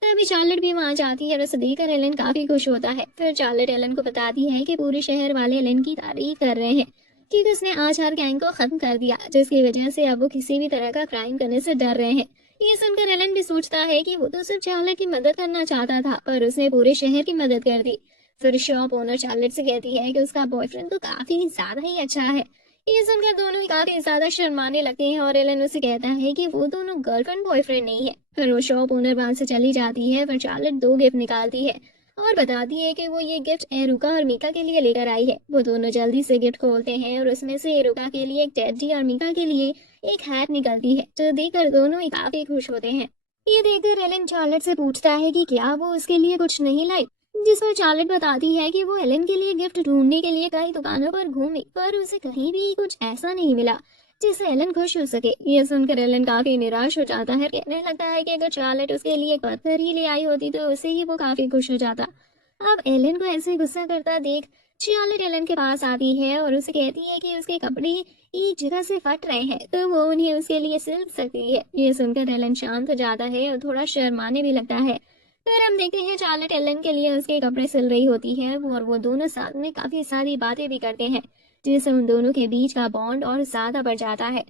तभी चार्लेट भी वहां जाती है और उसे देखकर एलन काफी खुश होता है। फिर चार्लेट एलन को बताती है कि पूरे शहर वाले एलन की तारीफ कर रहे हैं, क्योंकि उसने आज हर गैंग को खत्म कर दिया, जिसकी वजह से अब वो किसी भी तरह का क्राइम करने से डर रहे हैं। ये सुनकर एलन भी सोचता है कि वो तो सिर्फ चार्लेट की मदद करना चाहता था, पर उसने पूरे शहर की मदद कर दी। फिर शॉप ओनर चार्लेट से कहती है कि उसका बॉयफ्रेंड तो काफी ज्यादा ही अच्छा है। ये सुनकर दोनों ही काफी ज्यादा शर्माने लगते हैं और एलन उसे कहता है कि वो दोनों गर्लफ्रेंड बॉयफ्रेंड नहीं है। फिर वो शॉप ओनर वहां से चली जाती है। फिर चार्लेट दो गिफ्ट निकालती है और बताती है कि वो ये गिफ्ट एरुका और मीका के लिए लेकर आई है। वो दोनों जल्दी से गिफ्ट खोलते हैं और उसमें से एरुका के लिए एक टेडी और मीका के लिए एक हैट निकलती है, जो देखकर दोनों ही काफी खुश होते हैं। ये देखकर एलन चार्लेट से पूछता है कि क्या वो उसके लिए कुछ नहीं लाई। जिस पर चार्लेट बताती है कि वो एलन के लिए गिफ्ट ढूंढने के लिए कई दुकानों पर घूमी पर उसे कहीं भी कुछ ऐसा नहीं मिला जिससे एलन खुश हो सके। ये सुनकर एलन काफी निराश हो जाता है, कहने लगता है कि अगर चार्लेट उसके लिए एक पत्थर ही ले आई होती तो उसे ही वो काफी खुश हो जाता। अब एलन को ऐसे गुस्सा करता देख चार्लेट एलन के पास आती है और उसे कहती है कि उसके कपड़े एक जगह से फट रहे हैं तो वो उन्हें उसके लिए सिल सकती है। ये सुनकर एलन शांत हो जाता है और थोड़ा शर्माने भी लगता है। फिर हम देखते हैं चार्लेट एलन के लिए उसके कपड़े सिल रही होती है और वो दोनों साथ में काफी सारी बातें भी करते हैं जिससे उन दोनों के बीच का बॉन्ड और ज्यादा बढ़ जाता है।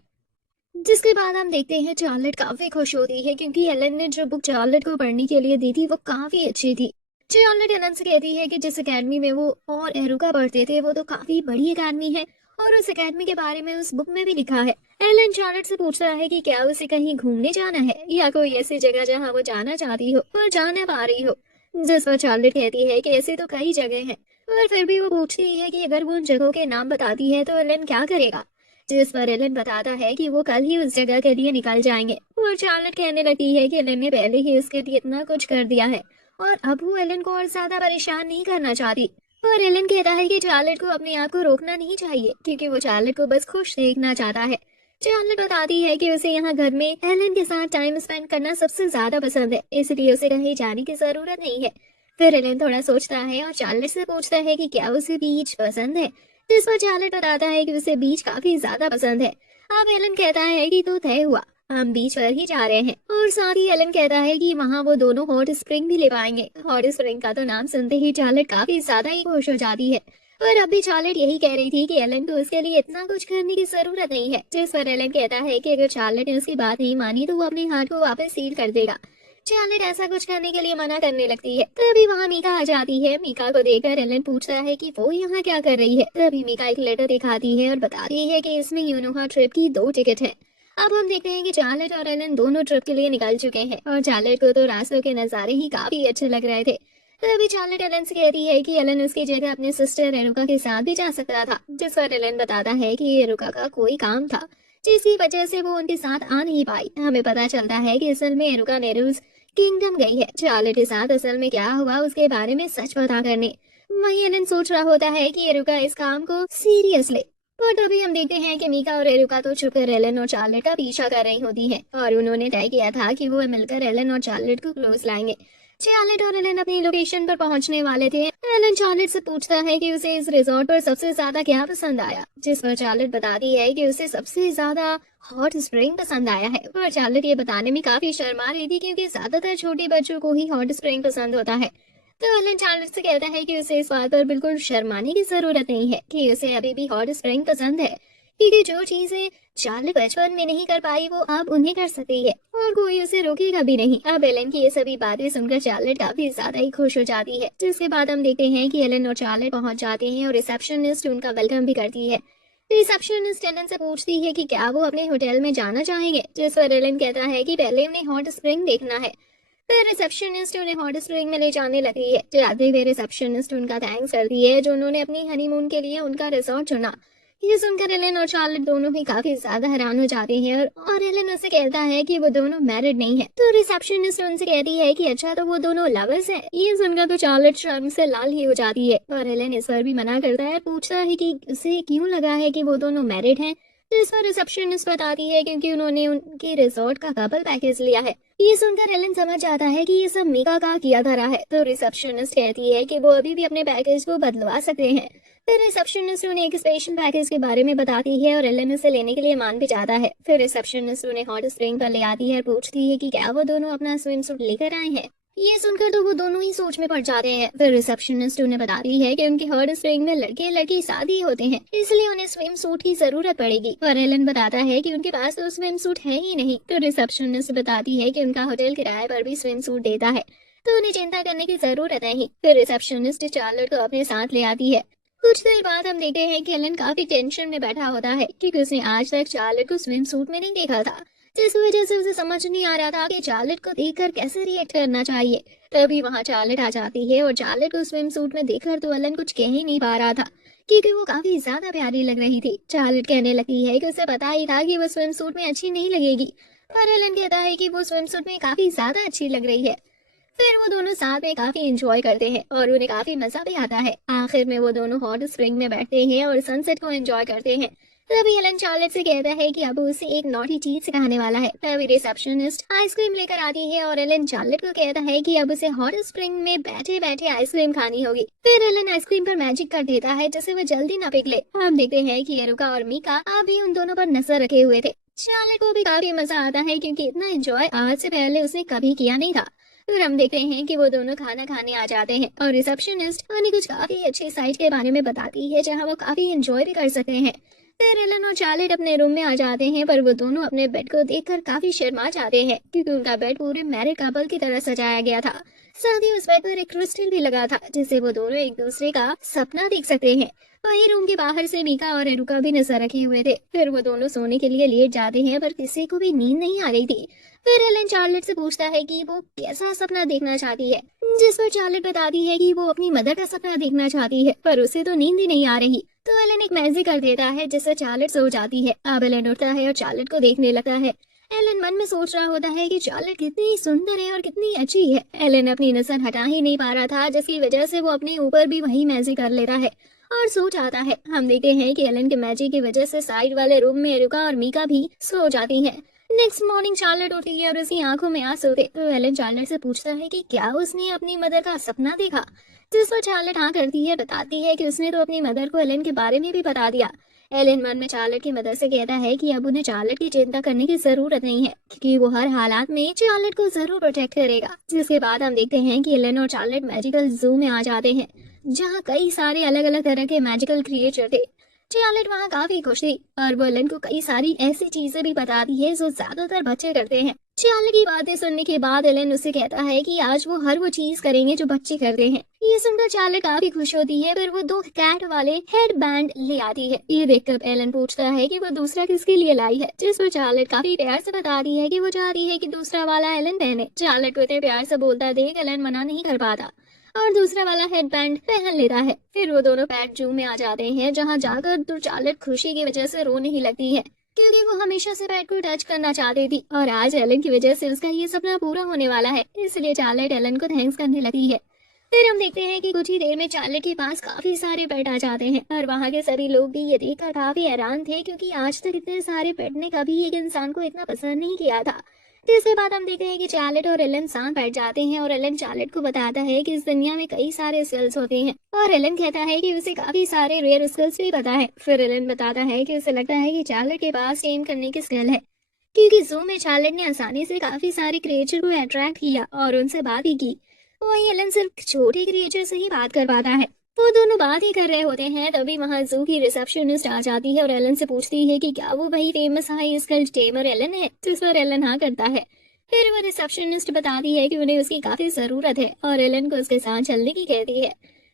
जिसके बाद हम देखते हैं चार्लेट काफी खुश होती है क्योंकि एलन ने जो बुक चार्लेट को पढ़ने के लिए दी थी वो काफी अच्छी थी। चार्लेट एलन से कहती है कि जिस एकेडमी में वो और एरुका पढ़ते थे वो तो काफी बड़ी एकेडमी है और उस एकेडमी के बारे में उस बुक में भी लिखा है। एलन चार्लेट से पूछता है कि क्या उसे कहीं घूमने जाना है या कोई ऐसी जगह जहाँ वो जाना चाहती हो और जा ना पा रही हो। जिस पर चार्लेट कहती है कि ऐसी तो कई जगह हैं, पर फिर भी वो पूछती है कि अगर वो उन जगहों के नाम बताती है तो एलन क्या करेगा। जिस पर एलन बताता है कि वो कल ही उस जगह के लिए निकल जाएंगे और चार्लेट कहने लगती है कि एलन ने पहले ही उसके लिए इतना कुछ कर दिया है और अब वो एलन को और ज्यादा परेशान नहीं करना चाहती। और एलन कहता है कि चार्लेट को अपने आप को रोकना नहीं चाहिए क्योंकि वो चार्लेट को बस खुश देखना चाहता है। चार्लेट बताती है कि उसे यहाँ घर में एलन के साथ टाइम स्पेंड करना सबसे ज्यादा पसंद है, इसलिए उसे कहीं जाने की जरूरत नहीं है। फिर एलन थोड़ा सोचता है और चार्लेट से पूछता है कि क्या उसे बीच पसंद है। जिस पर चार्लेट बताता है कि उसे बीच काफी ज्यादा पसंद है। अब एलन कहता है कि तो तय हुआ, हम बीच पर ही जा रहे हैं। और साथ ही एलन कहता है कि वहाँ वो दोनों हॉट स्प्रिंग भी ले पाएंगे। हॉट स्प्रिंग का तो नाम सुनते ही चार्लेट काफी ज्यादा ही खुश हो जाती है। पर अभी चार्लेट यही कह रही थी कि एलन को उसके लिए इतना कुछ करने की जरूरत नहीं है। जिस पर एलन कहता है कि अगर चार्लेट ने उसकी बात नहीं मानी तो वो अपने हाथ को वापस सील कर देगा। चार्लेट ऐसा कुछ करने के लिए मना करने लगती है। तभी वहाँ मीका आ जाती है। मीका को देखकर एलन पूछता है कि वो यहाँ क्या कर रही है। तभी मीका एक लेटर दिखाती है और बताती है कि इसमें यूनोहा ट्रिप की 2 टिकट है। अब हम देखते हैं कि चार्लेट और एलन दोनों ट्रिप के लिए निकल चुके हैं और चार्लेट को तो रास्तों के नजारे ही काफी अच्छे लग रहे थे। तभी चार्लेट एलन से कहती है कि एलन उसकी जगह अपने सिस्टर एरुका के साथ भी जा सकता था। जिस पर एलन बताता है कि एरुका का कोई काम था जिसकी वजह से वो उनके साथ आ नहीं पाई। हमें पता चलता है कि असल में एरुका नेरूज किंगडम गई है चार्लेट के साथ असल में क्या हुआ उसके बारे में सच पता करने। वहीं एलन सोच रहा होता है कि एरुका इस काम को सीरियस ले। और तभी हम देखते हैं कि मीका और एरुका तो छुपकर एलन और चार्लेट का पीछा कर रही होती हैं और उन्होंने तय किया था कि वो मिलकर एलन और चार्लेट को क्लोज लाएंगे। चार्लेट और एलन अपनी लोकेशन पर पहुंचने वाले थे। एलन चार्लेट से पूछता है कि उसे इस रिजॉर्ट पर सबसे ज्यादा क्या पसंद आया। जिस पर चार्लेट बताती है कि उसे सबसे ज्यादा हॉट स्प्रिंग पसंद आया है। और चार्लेट ये बताने में काफी शर्मा रही थी क्योंकि ज्यादातर छोटे बच्चों को ही हॉट स्प्रिंग पसंद होता है। तो एलन चार्लेट से कहता है कि उसे इस बात पर बिल्कुल शर्माने की जरूरत नहीं है कि उसे अभी भी हॉट स्प्रिंग पसंद है क्योंकि जो चीजें चार्लेट बचपन में नहीं कर पाई वो अब उन्हें कर सकती है और कोई उसे रोकेगा भी नहीं। अब एलन की ये सभी बातें सुनकर चार्लेट काफी ज्यादा ही खुश हो जाती है। जिसके बाद हम देखते हैं कि एलन और चार्लेट पहुंच जाते हैं और रिसेप्शनिस्ट उनका वेलकम भी करती है। रिसेप्शनिस्ट एलन से पूछती है कि क्या वो अपने होटल में जाना चाहेंगे। जिस पर एलन कहता है कि पहले उन्हें हॉट स्प्रिंग देखना है। फिर रिसेप्शनिस्ट उन्हें हॉट स्प्रिंग में ले जाने लगी है। जाते हुए रिसेप्शनिस्ट उनका थैंक्स करती है जो उन्होंने अपनी हनीमून के लिए उनका रिजॉर्ट चुना। ये सुनकर एलन और चार्लेट दोनों ही काफी ज्यादा हैरान हो जाते हैं और एलन उससे कहता है कि वो दोनों मैरिड नहीं है। तो रिसेप्शनिस्ट उनसे कहती है कि अच्छा तो वो दोनों लवर्स हैं। ये सुनकर तो चार्लेट शर्म से लाल ही हो जाती है और एलन इस पर भी मना करता है, पूछता है कि उसे क्यों लगा है कि वो दोनों मैरिड हैं। तो इस पर रिसेप्शनिस्ट बताती है क्योंकि उन्होंने उनके रिजॉर्ट का कपल पैकेज लिया है। ये सुनकर एलन समझ जाता है कि ये सब मीका का किया धरा है। तो रिसेप्शनिस्ट कहती है कि वो अभी भी अपने पैकेज को बदलवा सकते हैं। फिर रिसेप्शनिस्ट उन्हें एक स्पेशल पैकेज के बारे में बताती है और एलन उसे लेने के लिए मान भी जाता है। फिर रिसेप्शनिस्ट उन्हें हॉट स्प्रिंग पर ले आती है और पूछती है कि क्या वो दोनों अपना स्विम सूट लेकर आए हैं। ये सुनकर तो वो दोनों ही सोच में पड़ जाते हैं। फिर रिसेप्शनिस्ट उन्हें बताती है कि उनके हॉट स्प्रिंग में लड़के लड़की साथ ही होते हैं, इसलिए उन्हें स्विम सूट की जरूरत पड़ेगी। और एलन बताता है कि उनके पास तो स्विम सूट है ही नहीं। तो रिसेप्शनिस्ट बताती है कि उनका होटल किराए पर भी स्विम सूट देता है, तो उन्हें चिंता करने की जरूरत नहीं। फिर रिसेप्शनिस्ट चार्लेट को अपने साथ ले आती है। कुछ देर बाद हम देखते हैं कि एलन काफी टेंशन में बैठा होता है क्योंकि उसने आज तक चार्लेट को स्विम सूट में नहीं देखा था, जिस वजह से उसे समझ नहीं आ रहा था कि चार्लेट को देखकर कैसे रिएक्ट करना चाहिए। तभी वहाँ चार्लेट आ जाती है और चार्लेट को स्विम सूट में देखकर तो एलन कुछ कह ही नहीं पा रहा था क्योंकि वो काफी ज्यादा प्यारी लग रही थी। चार्लेट कहने लगी है कि उसे पता ही था कि वो स्विम सूट में अच्छी नहीं लगेगी, पर एलन कहता है कि वो स्विम सूट में काफी ज्यादा अच्छी लग रही है। फिर वो दोनों साथ में काफी एंजॉय करते हैं और उन्हें काफी मजा भी आता है। आखिर में वो दोनों हॉट स्प्रिंग में बैठते हैं और सनसेट को एंजॉय करते हैं। तभी एलन चार्लेट से कहता है कि अब उसे एक नॉटी चीज सिखाने वाला है। तभी रिसेप्शनिस्ट आइसक्रीम लेकर आती है और एलन चार्लेट को कहता है कि अब उसे हॉट स्प्रिंग में बैठे बैठे आइसक्रीम खानी होगी। फिर एलन आइसक्रीम पर मैजिक कर देता है जिससे वो जल्दी न पिघले। हम देखते हैं कि एरुका और मीका अभी उन दोनों पर नजर रखे हुए थे। चार्लेट को भी काफी मजा आता है क्योंकि इतना एंजॉय आज से पहले उसने कभी किया नहीं था। फिर हम देखते हैं कि वो दोनों खाना खाने आ जाते हैं और रिसेप्शनिस्ट उन्हें कुछ काफी अच्छी साइट के बारे में बताती है जहां वो काफी एंजॉय भी कर सकते हैं। फिर एलन और चार्लेट अपने रूम में आ जाते हैं पर वो दोनों अपने बेड को देखकर काफी शर्मा जाते हैं क्योंकि उनका बेड पूरे मैरिड कपल की तरह सजाया गया था। साथ ही उस बेड पर एक क्रिस्टल भी लगा था जिससे वो दोनों एक दूसरे का सपना देख सकते हैं। वहीं रूम के बाहर से मीका और एरुका भी नजर रखे हुए थे। फिर वो दोनों सोने के लिए लेट जाते हैं पर किसी को भी नींद नहीं आ रही थी। फिर एलन चार्लेट से पूछता है कि वो कैसा सपना देखना चाहती है, जिस पर चार्लेट बताती है कि वो अपनी मदर का सपना देखना चाहती है पर उसे तो नींद ही नहीं आ रही। तो एलन एक मैजिक कर देता है जिससे चार्लेट सो जाती है। अब एलन उठता है और चार्लेट को देखने लगता है। एलन मन में सोच रहा होता है कि चार्लेट कितनी सुंदर है और कितनी अच्छी है। एलन अपनी नजर हटा ही नहीं पा रहा था जिसकी वजह से वो अपने ऊपर भी वही मैजिक कर लेता है और सो जाता है। हम देखते हैं कि एलन के मैजिक की वजह से साइड वाले रूम में एरुका और मीका भी सो जाती है। नेक्स्ट मॉर्निंग चार्लेट उठती है और उसकी आंखों में आंसू थे। तो एलन चार्लेट से पूछता है कि क्या उसने अपनी मदर का सपना देखा, जिस पर चार्लेट हाँ करती है। बताती है कि उसने तो अपनी मदर को एलन के बारे में भी बता दिया। एलन मन में चार्लेट की मदर से कहता है कि अब उन्हें चार्लेट की चिंता करने की जरूरत नहीं है क्योंकि वो हर हालात में चार्लेट को जरूर प्रोटेक्ट करेगा। जिसके बाद हम देखते हैं कि एलन और चार्लेट मैजिकल जू में आ जाते हैं जहाँ कई सारे अलग अलग तरह के मैजिकल क्रिएचर थे। चार्लेट वहाँ काफी खुश थी और वो एलन को कई सारी ऐसी चीजें भी बताती है जो ज्यादातर बच्चे करते हैं। चार्लेट की बातें सुनने के बाद एलन उससे कहता है कि आज वो हर वो चीज करेंगे जो बच्चे करते हैं। ये सुनकर चार्लेट काफी खुश होती है। फिर वो 2 कैट वाले हेड बैंड ले आती है। ये देखकर एलन पूछता है कि वो दूसरा किसके लिए लाई है, जिस पर चार्लेट काफी प्यार से बताती है कि वो चाहती है कि दूसरा वाला एलन पहने। चार्लेट को इतने प्यार से बोलता देख एलन मना नहीं कर पाता और दूसरा वाला हेडबैंड पहन लेता है। फिर वो दोनों पैट जू में आ जाते हैं जहाँ जाकर तो चार्लेट खुशी की वजह से रोने ही लगती है क्योंकि वो हमेशा से पैट को टच करना चाहती थी और आज एलन की वजह से उसका ये सपना पूरा होने वाला है। इसलिए चार्लेट एलन को थैंक्स करने लगती है। फिर हम देखते हैं कि कुछ ही देर में चार्लेट के पास काफी सारे पेट आ जाते हैं और वहाँ के सभी लोग भी ये देखकर काफी हैरान थे क्योंकि आज तक इतने सारे पेट ने कभी एक इंसान को इतना पसंद नहीं किया था। इसके बाद हम देखते हैं कि चार्लेट और एलन साथ बैठ जाते हैं और एलन चार्लेट को बताता है कि इस दुनिया में कई सारे स्किल्स होते हैं और एलन कहता है कि उसे काफी सारे रेयर स्किल्स भी पता है। फिर एलन बताता है कि उसे लगता है कि चार्लेट के पास गेम करने की स्किल है क्योंकि जू में चार्लेट ने आसानी से काफी सारे क्रिएचर को अट्रैक्ट किया और उनसे बात भी की। वही एलन सिर्फ छोटे क्रिएचर से ही बात कर पाता है। वो दोनों बात ही कर रहे होते हैं तभी वहाँ जू की रिसेप्शनिस्ट आ जाती है और एलन से पूछती है कि क्या वो वही famous high skilled tamer Alan है, जिस पर एलन हाँ करता है। फिर वो रिसेप्शनिस्ट बताती है कि उन्हें उसकी काफी जरूरत है और एलन को उसके साथ चलने की कहती है।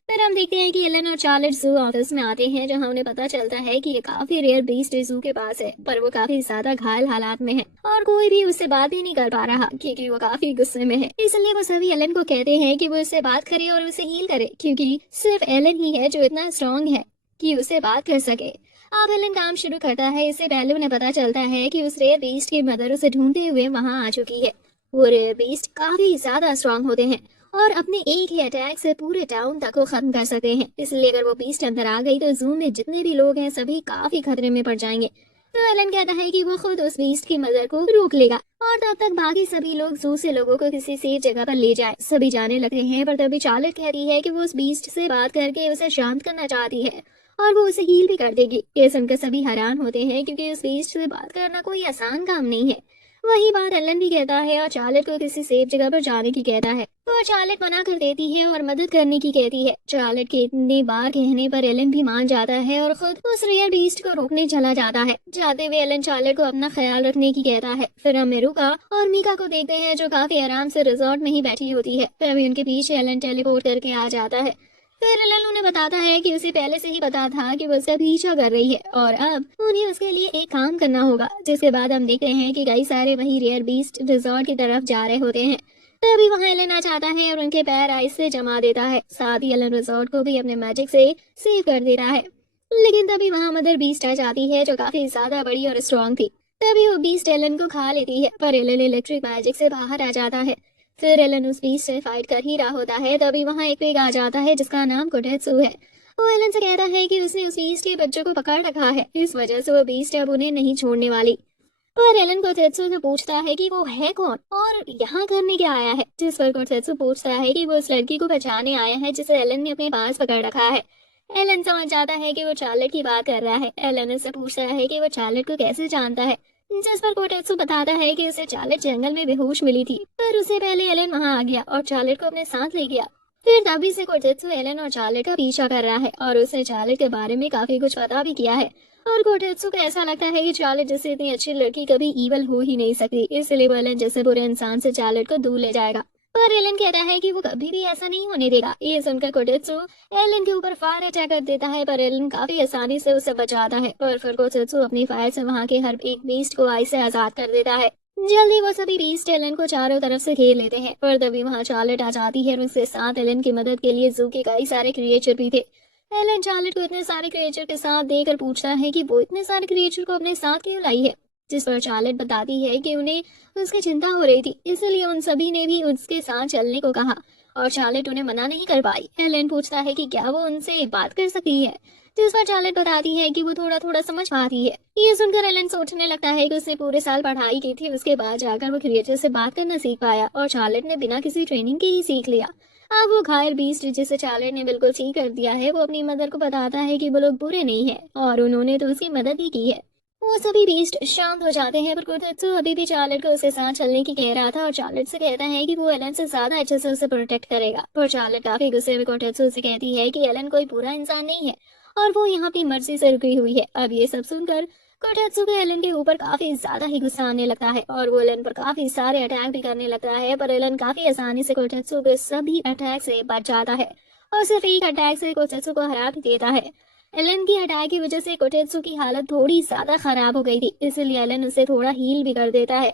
फिर हम देखते हैं कि एलन और चार्लेट जू ऑफिस में आते हैं जहां उन्हें पता चलता है कि ये काफी रेयर बीस्ट जू के पास है पर वो काफी ज्यादा घायल हालात में है और कोई भी उससे बात ही नहीं कर पा रहा क्योंकि वो काफी गुस्से में है। इसलिए वो सभी एलन को कहते हैं कि वो उससे बात करे और उसे हील करे क्योंकि सिर्फ एलन ही है जो इतना स्ट्रॉन्ग है कि उसे बात कर सके। अब एलन काम शुरू करता है। इससे पहले उन्हें पता चलता है कि उस रेयर बीस्ट की मदर उसे ढूंढते हुए वहां आ चुकी है। वो रेयर बीस्ट काफी ज्यादा स्ट्रॉन्ग होते हैं और अपने एक ही अटैक से पूरे टाउन तक को खत्म कर सकते हैं। इसलिए अगर वो बीस्ट अंदर आ गई तो जू में जितने भी लोग हैं सभी काफी खतरे में पड़ जाएंगे। तो एलन कहता है कि वो खुद उस बीस्ट की मदर को रोक लेगा और तब तक बाकी सभी लोग जू से लोगों को किसी सेफ जगह पर ले जाए। सभी जाने लगते हैं पर तभी चार्लेट कहती है कि वो उस बीस्ट से बात करके उसे शांत करना चाहती है और वो उसे हील भी कर देगी। ये सुनकर सभी हैरान होते हैं क्योंकि उस बीस्ट से बात करना कोई आसान काम नहीं है। वही बात एलन भी कहता है और चार्लेट को किसी सेफ जगह पर जाने की कहता है और चार्लेट मना कर देती है और मदद करने की कहती है। चार्लेट के इतने बार कहने पर एलन भी मान जाता है और खुद उस रेयर बीस्ट को रोकने चला जाता है। जाते हुए एलन चार्लेट को अपना ख्याल रखने की कहता है। फिर हम मेरुका और मीका को देखते हैं जो काफी आराम से रिजॉर्ट में ही बैठी होती है। तभी उनके पीछे एलन टेलीपोर्ट करके आ जाता है। फिर एलन उन्हें बताता है कि उसे पहले से ही पता था कि वो उसका पीछा कर रही है और अब उन्हें उसके लिए एक काम करना होगा। जिसके बाद हम देखते हैं कि कई सारे वही रेयर बीस्ट रिजॉर्ट की तरफ जा रहे होते हैं। तभी वहाँ एलन आ जाता है और उनके पैर आइस से जमा देता है। साथ ही एलन रिजॉर्ट को भी अपने मैजिक से सेव कर देता है। लेकिन तभी वहाँ मदर बीस्ट आ जाती है जो काफी ज्यादा बड़ी और स्ट्रॉन्ग थी। तभी वो बीस्ट एलन को खा लेती है पर एलन इलेक्ट्रिक मैजिक से बाहर आ जाता है। फिर एलन उस बीस्ट से फाइट कर ही रहा होता है, तभी वहाँ एक पेग आ जाता है जिसका नाम कोटेत्सु है। वो एलन से कहता है कि उसने उस बीस्ट के बच्चों को पकड़ रखा है, इस वजह से वो बीस्ट अब उन्हें नहीं छोड़ने वाली। पर एलन कोटेत्सु से पूछता है कि वो है कौन और यहाँ करने क्या आया है, जिस पर कोटेत्सु पूछता है कि वो उस लड़की को बचाने आया है जिसे एलन ने अपने पास पकड़ रखा है। एलन समझ जाता है कि वो चार्लेट की बात कर रहा है। एलन उससे पूछता है कि वो चार्लेट को कैसे जानता है, जिस पर कोटेत्सु बताता है कि उसे चार्लेट जंगल में बेहोश मिली थी, पर उससे पहले एलन वहां आ गया और चार्लेट को अपने साथ ले गया। फिर तभी से कोटेत्सु एलन और चार्लेट का पीछा कर रहा है और उसने चार्लेट के बारे में काफी कुछ पता भी किया है। और कोटेत्सु को ऐसा लगता है कि चार्लेट जैसे इतनी अच्छी लड़की कभी ईवल हो ही नहीं सकती, इसलिए वो एलन जैसे बुरे इंसान से चार्लेट को दूर ले जाएगा। पर एलन कहता है कि वो कभी भी ऐसा नहीं होने देगा। ये सुनकर कोटेत्सु एलन के ऊपर फायर अटैक कर देता है, पर एलन काफी आसानी से उसे बचाता है और फिर कोटेत्सु अपनी फायर से वहाँ के हर एक बीस्ट को आइस से आजाद कर देता है। जल्दी वो सभी बीस्ट एलन को चारों तरफ से घेर लेते हैं, पर तभी वहाँ चार्लेट आ जाती है और उसके साथ एलन की मदद के लिए जू के कई सारे क्रिएचर भी थे। एलन चार्लेट को इतने सारे क्रिएचर के साथ देखकर पूछता है कि वो इतने सारे क्रिएचर को अपने साथ क्यों लाई है, जिस पर चार्लेट बताती है कि उन्हें उसकी चिंता हो रही थी, इसलिए उन सभी ने भी उसके साथ चलने को कहा और चार्लेट उन्हें मना नहीं कर पाई। एलन पूछता है कि क्या वो उनसे बात कर सकती है, जिस पर चार्लेट बताती है कि वो थोड़ा थोड़ा समझ पाती है। ये सुनकर एलन सोचने लगता है कि उसने पूरे साल पढ़ाई की थी, उसके बाद जाकर वो क्रिएचर से बात करना सीख पाया और चार्लेट ने बिना किसी ट्रेनिंग के ही सीख लिया। अब वो घायल बीस्ट जिसे चार्लेट ने बिल्कुल ठीक कर दिया है, वो अपनी मदर को बताता है कि वो लोग बुरे नहीं है और उन्होंने तो उसकी मदद ही की है। वो सभी बीस्ट शांत हो जाते हैं, पर कोटेत्सु अभी भी चार्लेट को उसके साथ चलने की कह रहा था और चार्लेट से कहता है कि वो एलन से ज्यादा अच्छे से उसे प्रोटेक्ट करेगा। पर चार्लेट काफी गुस्से में कोटेत्सु से कहती है कि एलन कोई बुरा इंसान नहीं है और वो यहाँ अपनी मर्जी से रुकी हुई है। अब ये सब सुनकर कोटेत्सु को एलन के ऊपर काफी ज्यादा ही गुस्सा आने लगता है और वो एलन पर काफी सारे अटैक भी करने लगता है, पर एलन काफी आसानी से कोटेत्सु के सभी अटैक से बच जाता है और सिर्फ एक अटैक से कोटेत्सु को हरा भी देता है। एलन की अटैक की वजह से कोटेत्सु की हालत थोड़ी ज्यादा खराब हो गई थी, इसलिए एलन उसे थोड़ा हील भी कर देता है।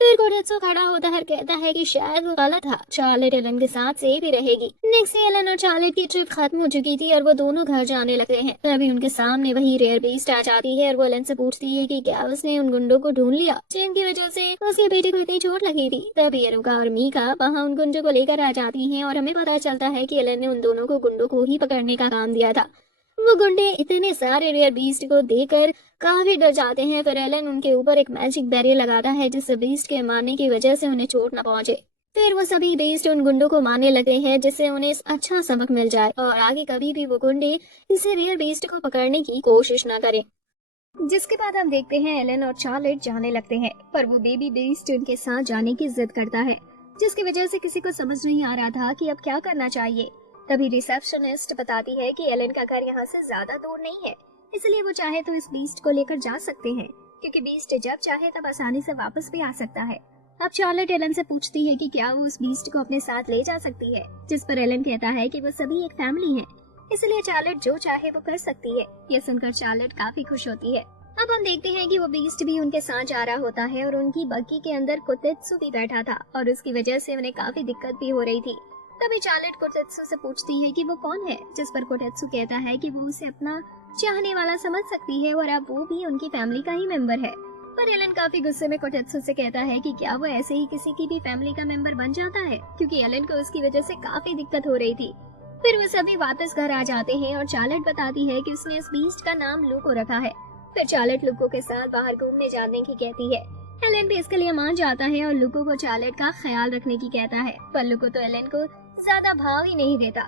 फिर कोटेत्सु खड़ा होता है और कहता है कि शायद वो गलत था, चार्लेट एलन के साथ सेफ ही रहेगी। नेक्स्ट एलन और चार्लेट की ट्रिप खत्म हो चुकी थी और वो दोनों घर जाने लगे हैं। तभी उनके सामने वही रेयर बीस्ट आ जाती है और वो एलन से पूछती है कि क्या उसने उन गुंडों को ढूंढ लिया जिनकी वजह से उसके बेटे को इतनी चोट लगी थी। तभी एरुका और मीका वहाँ उन गुंडों को लेकर आ जाती है और हमें पता चलता है कि एलन ने उन दोनों को गुंडों को ही पकड़ने का काम दिया था। वो गुंडे इतने सारे रेयर बीस्ट को देखकर काफी डर जाते हैं, फिर एलन उनके ऊपर एक मैजिक बैरियर लगाता है जिससे बीस्ट के मारने की वजह से उन्हें चोट न पहुंचे। फिर वो सभी बीस्ट उन गुंडों को मारने लगे हैं जिससे उन्हें अच्छा सबक मिल जाए और आगे कभी भी वो गुंडे इसे रेयर बीस्ट को पकड़ने की कोशिश न करें। जिसके बाद हम देखते हैं एलन और चार्लेट जाने लगते हैं, पर वो बेबी बीस्ट उनके साथ जाने की जिद करता है, जिसकी वजह से किसी को समझ नहीं आ रहा था कि अब क्या करना चाहिए। तभी रिसेप्शनिस्ट बताती है कि एलन का घर यहाँ से ज्यादा दूर नहीं है, इसलिए वो चाहे तो इस बीस्ट को लेकर जा सकते हैं, क्योंकि बीस्ट जब चाहे तब आसानी से वापस भी आ सकता है। अब चार्लेट एलन से पूछती है कि क्या वो उस बीस्ट को अपने साथ ले जा सकती है, जिस पर एलन कहता है कि वो सभी एक फैमिली है, इसलिए चार्लेट जो चाहे वो कर सकती है। यह सुनकर चार्लेट काफी खुश होती है। अब हम देखते हैं कि वो बीस्ट भी उनके साथ जा रहा होता है और उनकी बग्गी के अंदर कोटेत्सु भी बैठा था और उसकी वजह से उन्हें काफी दिक्कत भी हो रही थी। तभी चार्लेट कोटेत्सु से पूछती है कि वो कौन है, जिस पर कोटेत्सु कहता है कि वो उसे अपना चाहने वाला समझ सकती है और अब वो भी उनकी फैमिली का ही मेंबर है। पर एलन काफी गुस्से में कोटेत्सु से कहता है कि क्या वो ऐसे ही किसी की भी फैमिली का मेंबर बन जाता है, क्योंकि एलन को उसकी वजह से काफी दिक्कत हो रही थी। फिर वो सभी वापस घर आ जाते हैं और चार्लेट बताती है कि उसने इस बीस्ट का नाम लूको रखा है। फिर चार्लेट लूको के साथ बाहर घूमने जाने की कहती है। एलन भी इसके लिए मान जाता है और लूको को चार्लेट का ख्याल रखने की कहता है, पर लूको तो एलन को ज्यादा भाव ही नहीं देता।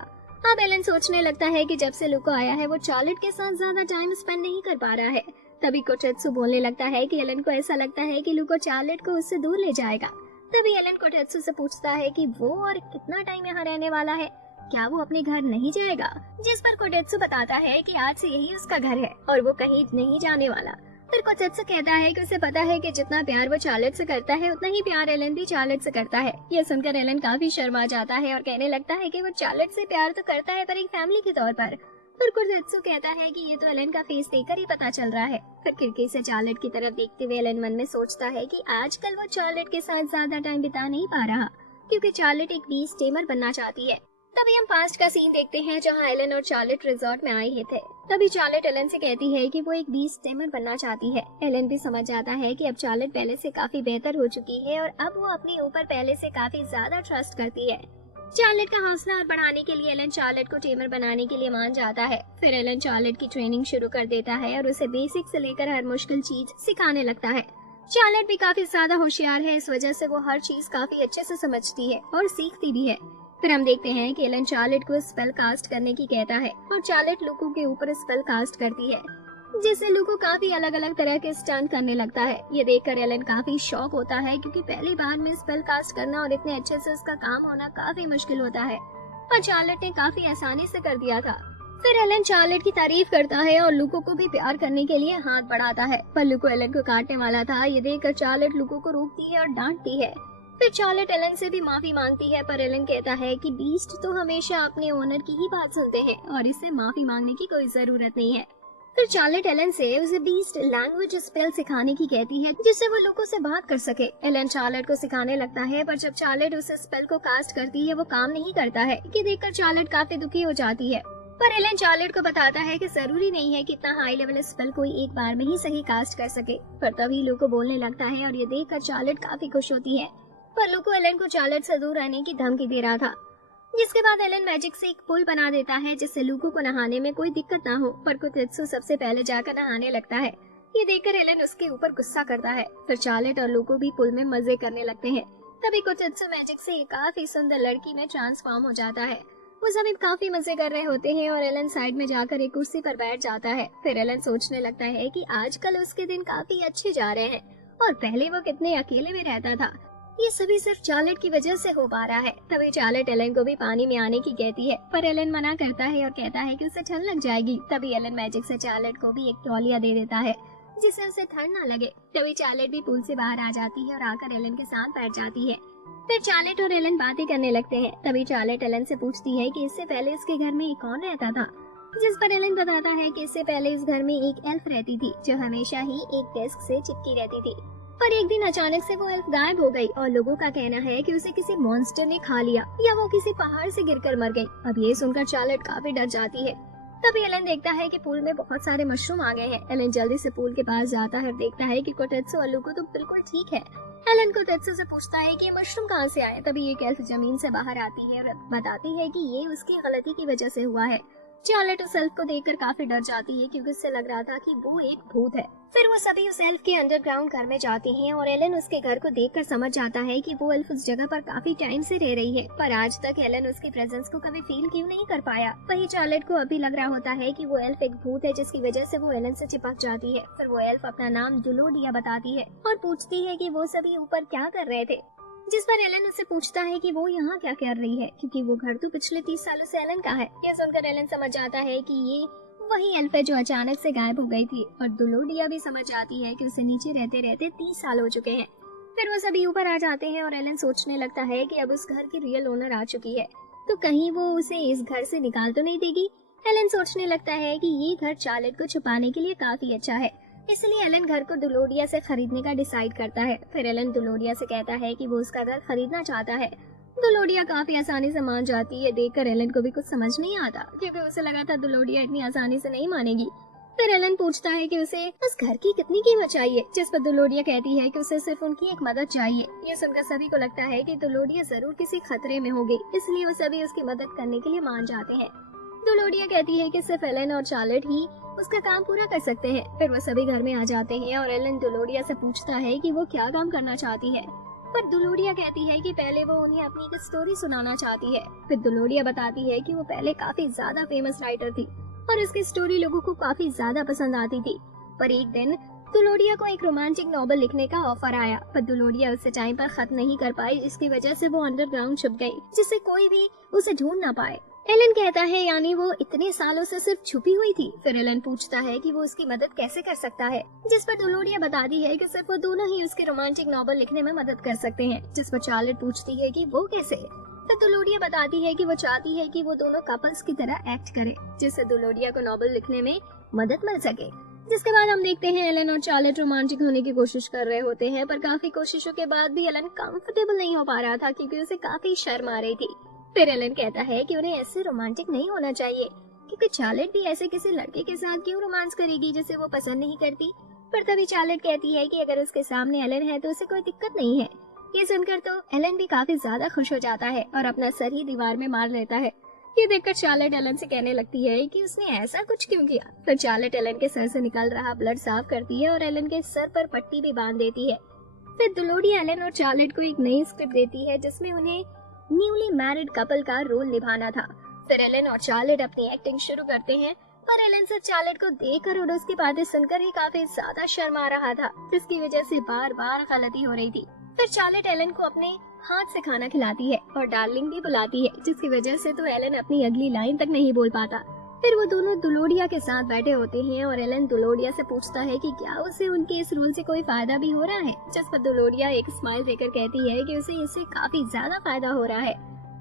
अब एलन सोचने लगता है कि जब से लूको आया है वो चार्लेट के साथ ज्यादा टाइम स्पेंड नहीं कर पा रहा है। तभी कोटेत्सु बोलने लगता है कि एलन को ऐसा लगता है कि लूको चार्लेट को उससे दूर ले जाएगा। तभी एलन कोटेत्सु से पूछता है कि वो और कितना टाइम यहाँ रहने वाला है, क्या वो अपने घर नहीं जाएगा, जिस पर कोटेत्सु बताता है कि आज से यही उसका घर है और वो कहीं नहीं जाने वाला। फिर कोटेत्सु कहता है कि उसे पता है कि जितना प्यार वो चार्लेट से करता है उतना ही प्यार एलन भी चार्लेट से करता है। यह सुनकर एलन काफी शर्मा जाता है और कहने लगता है कि वो चार्लेट से प्यार तो करता है पर एक फैमिली के तौर पर। फिर कोटेत्सु कहता है कि ये तो एलन का फेस देखकर ही पता चल रहा है। फिर खिड़की से चार्लेट की तरफ देखते हुए एलन मन में सोचता है कि आजकल वो चार्लेट के साथ ज्यादा टाइम बिता नहीं पा रहा, क्योंकि चार्लेट एक बीस्ट टेमर बनना चाहती है। तभी हम पास्ट का सीन देखते हैं जहां एलन और चार्लेट रिजॉर्ट में आए ही थे। तभी चार्लेट एलन से कहती है कि वो एक बीस्ट टेमर बनना चाहती है। एलन भी समझ जाता है कि अब चार्लेट पहले से काफी बेहतर हो चुकी है और अब वो अपने ऊपर पहले से काफी ज्यादा ट्रस्ट करती है। चार्लेट का हौसला और बढ़ाने के लिए एलन चार्लेट को टेमर बनाने के लिए मान जाता है। फिर एलन चार्लेट की ट्रेनिंग शुरू कर देता है और उसे बेसिक से लेकर हर मुश्किल चीज सिखाने लगता है। चार्लेट भी काफी ज्यादा होशियार है, इस वजह से वो हर चीज काफी अच्छे से समझती है और सीखती भी है। फिर हम देखते हैं कि एलन चार्लेट को स्पेल कास्ट करने की कहता है और चार्लेट लुको के ऊपर स्पेल कास्ट करती है, जिससे लुको काफी अलग अलग तरह के स्टंट करने लगता है। ये देखकर एलन काफी शॉक होता है क्योंकि पहली बार में स्पेल कास्ट करना और इतने अच्छे से उसका काम होना काफी मुश्किल होता है, पर चार्लेट ने काफी आसानी से कर दिया था। फिर एलन चार्लेट की तारीफ करता है और लुको को भी प्यार करने के लिए हाथ बढ़ाता है, पर लुको एलन को काटने वाला था। ये देखकर चार्लेट लुको को रोकती है और डांटती है। फिर चार्लेट एलन से भी माफी मांगती है, पर एलन कहता है कि बीस्ट तो हमेशा अपने ओनर की ही बात सुनते हैं और इससे माफी मांगने की कोई जरूरत नहीं है। फिर चार्लेट एलन से उसे बीस्ट लैंग्वेज स्पेल सिखाने की कहती है, जिससे वो लुको से बात कर सके। एलन चार्लेट को सिखाने लगता है, पर जब चार्लेट उसे स्पेल को कास्ट करती है वो काम नहीं करता है। ये देखकर चार्लेट काफी दुखी हो जाती है, पर एलन चार्लेट को बताता है कि जरूरी नहीं है कि इतना हाई लेवल स्पेल कोई एक बार में ही सही कास्ट कर सके। पर तभी लुको बोलने लगता है और ये देखकर चार्लेट काफी खुश होती है, पर लुको एलन को चार्लेट से दूर रहने की धमकी दे रहा था। जिसके बाद एलन मैजिक से एक पुल बना देता है, जिससे लुको को नहाने में कोई दिक्कत ना हो। पर कुतेत्सु सबसे पहले जाकर नहाने लगता है। ये देखकर एलन उसके ऊपर गुस्सा करता है। फिर चार्लेट और लुको भी पुल में मजे करने लगते हैं। तभी कुतेत्सु मैजिक से एक काफी सुंदर लड़की में ट्रांसफॉर्म हो जाता है। वो सभी काफी मजे कर रहे होते हैं और एलन साइड में जाकर एक कुर्सी पर बैठ जाता है। फिर एलन सोचने लगता है कि आजकल उसके दिन काफी अच्छे जा रहे हैं और पहले वो कितने अकेले में रहता था। ये सभी सिर्फ चार्लेट की वजह से हो पा रहा है। तभी चार्लेट एलन को भी पानी में आने की कहती है, पर एलन मना करता है और कहता है कि उसे ठंड लग जाएगी। तभी एलन मैजिक से चार्लेट को भी एक तौलिया दे देता है, जिससे उसे ठंड ना लगे। तभी चार्लेट भी पूल से बाहर आ जाती है और आकर एलन के साथ बैठ जाती है। फिर चार्लेट और एलन बातें करने लगते हैं। तभी चार्लेट एलन से पूछती है कि इससे पहले इसके घर में कौन रहता था, जिस पर एलन बताता है कि इससे पहले इस घर में एक एल्फ रहती थी, जो हमेशा ही एक डेस्क से चिपकी रहती थी। पर एक दिन अचानक से वो एल्फ गायब हो गई और लोगों का कहना है कि उसे किसी मॉन्स्टर ने खा लिया या वो किसी पहाड़ से गिरकर मर गई। अब ये सुनकर चार्लेट काफी डर जाती है। तभी एलन देखता है कि पूल में बहुत सारे मशरूम आ गए हैं। एलन जल्दी से पूल के पास जाता है और देखता है कि कुतेत्सु और लुको तो बिल्कुल ठीक है। एलन कुतेत्सु से पूछता है कि ये मशरूम कहाँ से आए। तभी एक एल्फ जमीन से बाहर आती है और बताती है कि ये उसकी गलती की वजह से हुआ है। चार्लेट उस एल्फ को देखकर काफी डर जाती है क्योंकि उससे लग रहा था कि वो एक भूत है। फिर वो सभी उस एल्फ के अंडरग्राउंड घर में जाते हैं और एलन उसके घर को देखकर समझ जाता है कि वो एल्फ उस जगह पर काफी टाइम से रह रही है, पर आज तक एलन उसकी प्रेजेंस को कभी फील क्यों नहीं कर पाया। वही चार्लेट को अभी लग रहा होता है कि वो एल्फ एक भूत है, जिसकी वजह से वो एलन से चिपक जाती है। फिर वो एल्फ अपना नाम दुलोडिया बताती है और पूछती है कि वो सभी ऊपर क्या कर रहे थे, जिस पर एलन उससे पूछता है कि वो यहाँ क्या कर रही है, क्योंकि वो घर तो पिछले 30 सालों से एलन का है। यह सुनकर एलन समझ जाता है कि ये वही एल्फ है जो अचानक से गायब हो गई थी, और दुलोडिया भी समझ जाती है कि उसे नीचे रहते रहते 30 साल हो चुके हैं। फिर वो सभी ऊपर आ जाते हैं और एलन सोचने लगता है कि अब उस घर की रियल ओनर आ चुकी है, तो कहीं वो उसे इस घर से निकाल तो नहीं देगी। एलन सोचने लगता है कि ये घर चार्लेट को छुपाने के लिए काफी अच्छा है, इसलिए एलन घर को दुलोडिया से खरीदने का डिसाइड करता है। फिर एलन दुलोडिया से कहता है कि वो उसका घर खरीदना चाहता है। दुलोडिया काफी आसानी से मान जाती है। देखकर एलन को भी कुछ समझ नहीं आता, क्योंकि उसे लगा था दुलोडिया इतनी आसानी से नहीं मानेगी। फिर एलन पूछता है कि उसे उस घर की कितनी कीमत चाहिए, जिस पर दुलोडिया कहती है कि उसे सिर्फ उनकी एक मदद चाहिए। ये सुनकर सभी को लगता है कि दुलोडिया जरूर किसी खतरे में होगी, इसलिए वो सभी उसकी मदद करने के लिए मान जाते हैं। दुलोडिया कहती है कि सिर्फ एलन और चार्लेट ही उसका काम पूरा कर सकते हैं। फिर वो सभी घर में आ जाते हैं और एलन दुलोडिया से पूछता है कि वो क्या काम करना चाहती है, पर दुलोडिया कहती है कि पहले वो उन्हें अपनी एक स्टोरी सुनाना चाहती है। फिर दुलोडिया बताती है कि वो पहले काफी ज्यादा फेमस राइटर थी और उसकी स्टोरी लोगों को काफी ज्यादा पसंद आती थी। पर एक दिन दुलोडिया को एक रोमांटिक नॉवल लिखने का ऑफर आया, पर दुलोडिया उससे टाइम पर खत्म नहीं कर पाई, जिसकी वजह से वो अंडरग्राउंड छुप गई, जिससे कोई भी उसे ढूंढ ना पाए। एलन कहता है यानी वो इतने सालों से सिर्फ छुपी हुई थी। फिर एलन पूछता है कि वो उसकी मदद कैसे कर सकता है, जिस पर दुलोडिया बताती है कि सिर्फ वो दोनों ही उसके रोमांटिक नॉवल लिखने में मदद कर सकते हैं। जिस पर चार्लेट पूछती है कि वो कैसे। फिर दुलोडिया बताती है कि वो चाहती है कि वो दोनों कपल्स की तरह एक्ट करे, जिससे दुलोडिया को नॉवल लिखने में मदद मिल सके। जिसके बाद हम देखते हैं एलन और चार्लेट रोमांटिक होने की कोशिश कर रहे होते हैं, पर काफी कोशिशों के बाद भी एलन कंफर्टेबल नहीं हो पा रहा था, क्योंकि उसे काफी शर्म आ रही थी। फिर एलन कहता है कि उन्हें ऐसे रोमांटिक नहीं होना चाहिए, क्योंकि चार्लेट भी ऐसे किसी लड़के के साथ क्यों रोमांस करेगी जिसे वो पसंद नहीं करती। पर तभी चार्लेट कहती है कि अगर उसके सामने एलन है तो उसे कोई दिक्कत नहीं है। ये सुनकर तो एलन भी काफी ज्यादा खुश हो जाता है और अपना सर ही दीवार में मार लेता है। ये देखकर चार्लेट एलन से कहने लगती है कि उसने ऐसा कुछ क्यों किया। फिर चार्लेट एलन के सर से निकल रहा ब्लड साफ करती है और एलन के सर पर पट्टी भी बांध देती है। फिर दुलोडिया एलन और चार्लेट को एक नई स्क्रिप्ट देती है जिसमें उन्हें न्यूली मैरिड कपल का रोल निभाना था। फिर एलन और चार्लेट अपनी एक्टिंग शुरू करते हैं, पर एलन सिर्फ चार्लेट को देखकर और उसकी बातें सुनकर ही काफी ज्यादा शर्मा रहा था, जिसकी वजह से बार बार गलती हो रही थी। फिर चार्लेट एलन को अपने हाथ से खाना खिलाती है और डार्लिंग भी बुलाती है, जिसकी वजह से तो एलन अपनी अगली लाइन तक नहीं बोल पाता। फिर वो दोनों दुलोडिया के साथ बैठे होते हैं और एलन दुलोडिया से पूछता है कि क्या उसे उनके इस रोल से कोई फायदा भी हो रहा है, जिस पर दुलोडिया एक स्माइल देकर कहती है कि उसे इससे काफी ज्यादा फायदा हो रहा है।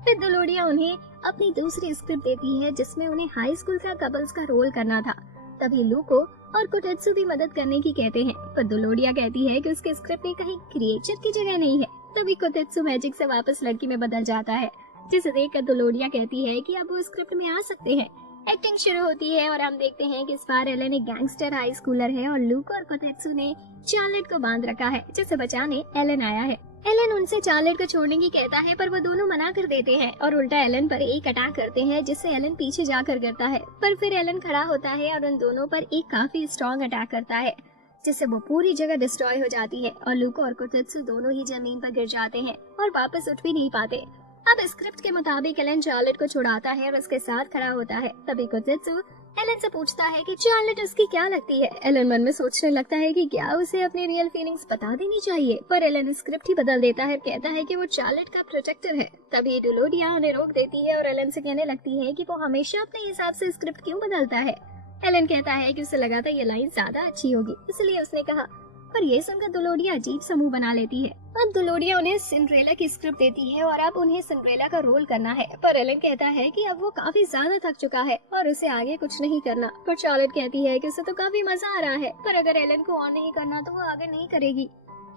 फिर दुलोडिया उन्हें अपनी दूसरी स्क्रिप्ट देती है जिसमें उन्हें हाई स्कूल का कपल्स का रोल करना था। तभी लूको और कोटेत्सु भी मदद करने की कहते हैं, पर दुलोडिया कहती है कि उसके स्क्रिप्ट में कहीं क्रिएचर की जगह नहीं है। तभी कोटेत्सु मैजिक से वापस लड़की में बदल जाता है, जिसे देखकर दुलोडिया कहती है कि अब वो स्क्रिप्ट में आ सकते हैं। एक्टिंग शुरू होती है और हम देखते हैं कि इस बार एलन एक गैंगस्टर हाई स्कूलर है और लूको और कोटेत्सु ने चार्लेट को बांध रखा है, जिसे बचाने एलन आया है। एलन उनसे चार्लेट को छोड़ने की कहता है, पर वो दोनों मना कर देते हैं और उल्टा एलन पर एक अटैक करते हैं, जिससे एलन पीछे जाकर गिरता है। पर फिर एलन खड़ा होता है और उन दोनों पर एक काफी स्ट्रॉन्ग अटैक करता है, जिससे वो पूरी जगह डिस्ट्रॉय हो जाती है और लूको और कोटेत्सु दोनों ही जमीन पर गिर जाते हैं और वापस उठ भी नहीं पाते। अब स्क्रिप्ट के मुताबिक एलन चार्लेट को छुड़ाता है और उसके साथ खड़ा होता है। तभी कोटेत्सु एलन से पूछता है कि चार्लेट उसकी क्या लगती है। एलन मन में सोचने लगता है कि क्या उसे अपनी रियल फीलिंग्स बता देनी चाहिए, पर एलन स्क्रिप्ट ही बदल देता है, कहता है कि वो चार्लेट का प्रोटेक्टर है। तभी दुलोडिया उन्हें रोक देती है और एलन से कहने लगती है कि वो हमेशा अपने हिसाब से स्क्रिप्ट क्यों बदलता है। एलन कहता है कि उसे लगा था ये लाइन ज्यादा अच्छी होगी, इसलिए उसने कहा। पर ये सुनकर दुलोडिया अजीब सा मुंह बना लेती है। अब दुलोडिया उन्हें सिंड्रेला की स्क्रिप्ट देती है और अब उन्हें सिंड्रेला का रोल करना है, पर एलन कहता है कि अब वो काफी ज्यादा थक चुका है और उसे आगे कुछ नहीं करना। पर चार्लेट कहती है कि उसे तो काफी मजा आ रहा है, पर अगर एलन को और नहीं करना तो वो आगे नहीं करेगी।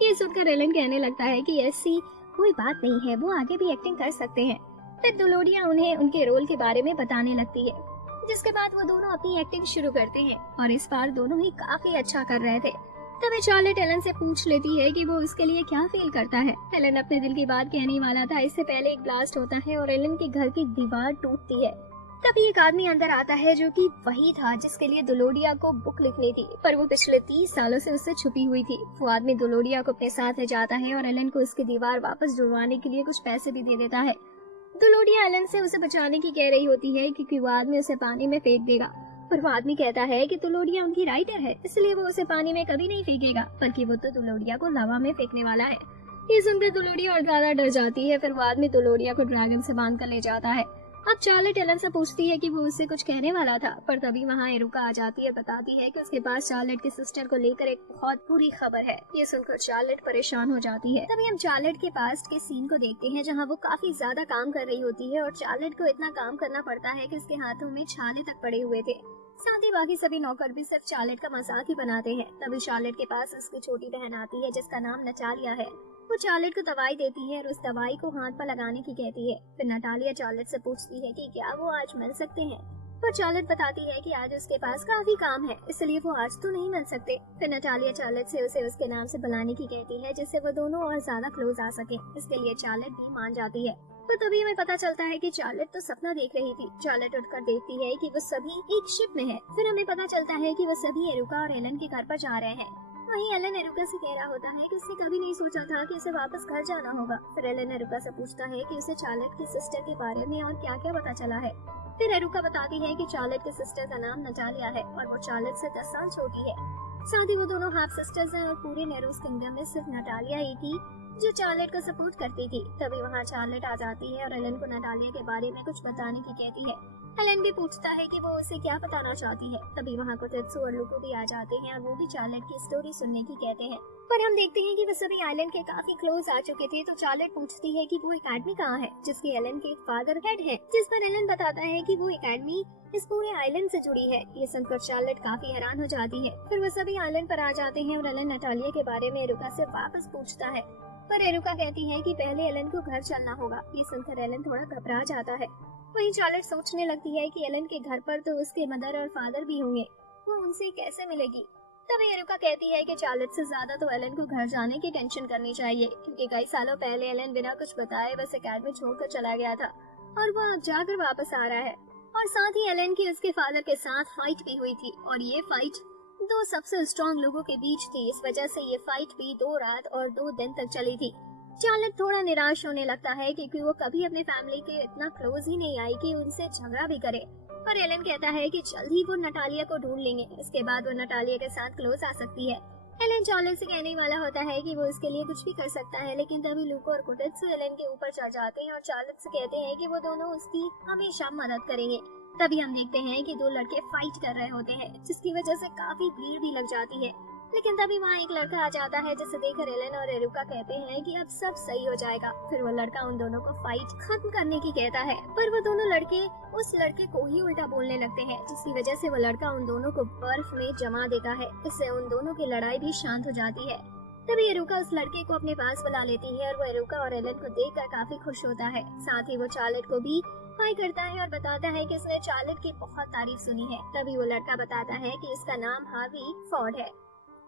ये सुनकर एलन कहने लगता है कि ऐसी कोई बात नहीं है, वो आगे भी एक्टिंग कर सकते हैं। फिर दुलोडिया उन्हें उनके रोल के बारे में बताने लगती है, जिसके बाद वो दोनों अपनी एक्टिंग शुरू करते हैं और इस बार दोनों ही काफी अच्छा कर रहे थे। तभी चार्लेट एलन से पूछ लेती है कि वो उसके लिए क्या फील करता है। एलन अपने दिल की बात कहने वाला था, इससे पहले एक ब्लास्ट होता है और एलन के घर की दीवार टूटती है। तभी एक आदमी अंदर आता है जो कि वही था जिसके लिए दुलोडिया को बुक लिखनी थी, पर वो पिछले 30 सालों से उससे छुपी हुई थी। वो आदमी दुलोडिया को अपने साथ ले जाता है और एलन को उसकी दीवार वापस जुड़वाने के लिए कुछ पैसे भी दे देता है। दुलोडिया एलन से उसे बचाने की कह रही होती है क्योंकि वो आदमी उसे पानी में फेंक देगा, पर वो आदमी कहता है कि दुलोडिया उनकी राइटर है, इसलिए वो उसे पानी में कभी नहीं फेंकेगा, बल्कि वो तो दुलोडिया को लावा में फेंकने वाला है। ये सुनकर दुलोडिया और ज्यादा डर जाती है। फिर वो आदमी दुलोडिया को ड्रैगन से बांध कर ले जाता है। अब चार्लेट एलन से पूछती है कि वो उससे कुछ कहने वाला था, पर तभी वहाँ एरुका आ जाती है, बताती है कि उसके पास चार्लेट की सिस्टर को लेकर एक बहुत बुरी खबर है। ये सुनकर चार्लेट परेशान हो जाती है। तभी हम चार्लेट के पास्ट के सीन को देखते हैं, जहाँ वो काफी ज्यादा काम कर रही होती है और चार्लेट को इतना काम करना पड़ता है कि उसके हाथों में छाले तक पड़े हुए थे। साथ ही बाकी सभी नौकर भी सिर्फ चार्लेट का मजाक ही बनाते हैं। तभी चार्लेट के पास उसकी छोटी बहन आती है जिसका नाम नटालिया है। वो चार्लेट को दवाई देती है और उस दवाई को हाथ पर लगाने की कहती है। फिर नटालिया चार्लेट से पूछती है कि क्या वो आज मिल सकते हैं, पर चार्लेट बताती है कि आज उसके पास काफी काम है, इसलिए वो आज तो नहीं मिल सकते। फिर नटालिया चार्लेट से उसे उसके नाम से बुलाने की कहती है, जिससे वो दोनों और ज्यादा क्लोज आ सके। इसके लिए चार्लेट भी मान जाती है। तो तभी हमें पता चलता है कि चार्लेट तो सपना देख रही थी। चार्लेट उठकर देखती है कि वो सभी एक शिप में है। फिर हमें पता चलता है कि वो सभी एरुका और एलन के घर पर जा रहे हैं। वहीं एलन एरुका से कह रहा होता है कि उसने कभी नहीं सोचा था कि उसे वापस घर जाना होगा। फिर एलन एरुका से पूछता है कि उसे चार्लेट की सिस्टर के बारे में और क्या क्या पता चला है। फिर एरुका बताती है कि चार्लेट की सिस्टर का नाम नटालिया है और वो चार्लेट से 10 साल छोटी है। साथ ही वो दोनों हाफ सिस्टर्स हैं और पूरे नेरूस किंगडम में सिर्फ नटालिया ही थी जो चार्लेट को सपोर्ट करती थी। तभी वहाँ चार्लेट आ जाती है और एलन को नटालिया के बारे में कुछ बताने की कहती है। एलन भी पूछता है कि वो उसे क्या बताना चाहती है। तभी वहाँ कोटेत्सु और लुको भी आ जाते हैं और वो भी चार्लेट की स्टोरी सुनने की कहते हैं। पर हम देखते हैं कि वो सभी आइलैंड के काफी क्लोज आ चुके थे। तो चार्लेट पूछती है कि वो एकेडमी कहाँ है जिसकी एलन के फादर हेड है, जिस पर एलन बताता है कि वो एकेडमी इस पूरे आइलैंड से जुड़ी है। ये सुनकर चार्लेट काफी हैरान हो जाती है। फिर वो सभी आइलैंड पर आ जाते हैं और एलन नटालिया के बारे में एरुका से वापस पूछता है। पर एरुका कहती है कि पहले एलन को घर चलना होगा। ये सुनकर एलन थोड़ा घबरा जाता है। वहीं चार्लेट सोचने लगती है कि एलन के घर पर तो उसके मदर और फादर भी होंगे, वो उनसे कैसे मिलेगी। तभी एरुका कहती है कि चार्लेट से ज्यादा तो एलन को घर जाने की टेंशन करनी चाहिए, क्योंकि कई सालों पहले एलन बिना कुछ बताए बस एकेडमी छोड़कर चला गया था और वो अब जाकर वापस आ रहा है। और साथ ही एलन की उसके फादर के साथ फाइट भी हुई थी और ये फाइट दो सबसे स्ट्रॉन्ग लोगों के बीच थी। इस वजह से ये फाइट भी 2 रात और 2 दिन तक चली थी। चार्लेट थोड़ा निराश होने लगता है क्योंकि वो कभी अपनी फैमिली के इतना क्लोज ही नहीं आई कि उनसे झगड़ा भी करे। और एलन कहता है कि जल्द ही वो नटालिया को ढूंढ लेंगे, इसके बाद वो नटालिया के साथ क्लोज आ सकती है। एलन चार्लेट से कहने वाला होता है कि वो इसके लिए कुछ भी कर सकता है, लेकिन तभी लूको और कोटेत्सु एलन के ऊपर चढ़ जाते हैं और चार्लेट से कहते हैं कि वो दोनों उसकी हमेशा मदद करेंगे। तभी हम देखते हैं कि 2 लड़के फाइट कर रहे होते हैं, जिसकी वजह से काफी भीड़ भी लग जाती है। लेकिन तभी वहाँ एक लड़का आ जाता है, जिसे देखकर एलन और एरुका कहते हैं कि अब सब सही हो जाएगा। फिर वो लड़का उन दोनों को फाइट खत्म करने की कहता है, पर वो दोनों लड़के उस लड़के को ही उल्टा बोलने लगते हैं, जिसकी वजह से वो लड़का उन दोनों को बर्फ में जमा देता है। इससे उन दोनों की लड़ाई भी शांत हो जाती है। तभी एरुका उस लड़के को अपने पास बुला लेती है और वो एरुका और एलन को देखकर काफी खुश होता है। साथ ही वो चार्लेट को भी हाय करता है और बताता है कि उसने चार्लेट की बहुत तारीफ सुनी है। तभी वो लड़का बताता है कि इसका नाम हार्वी फॉर्ड है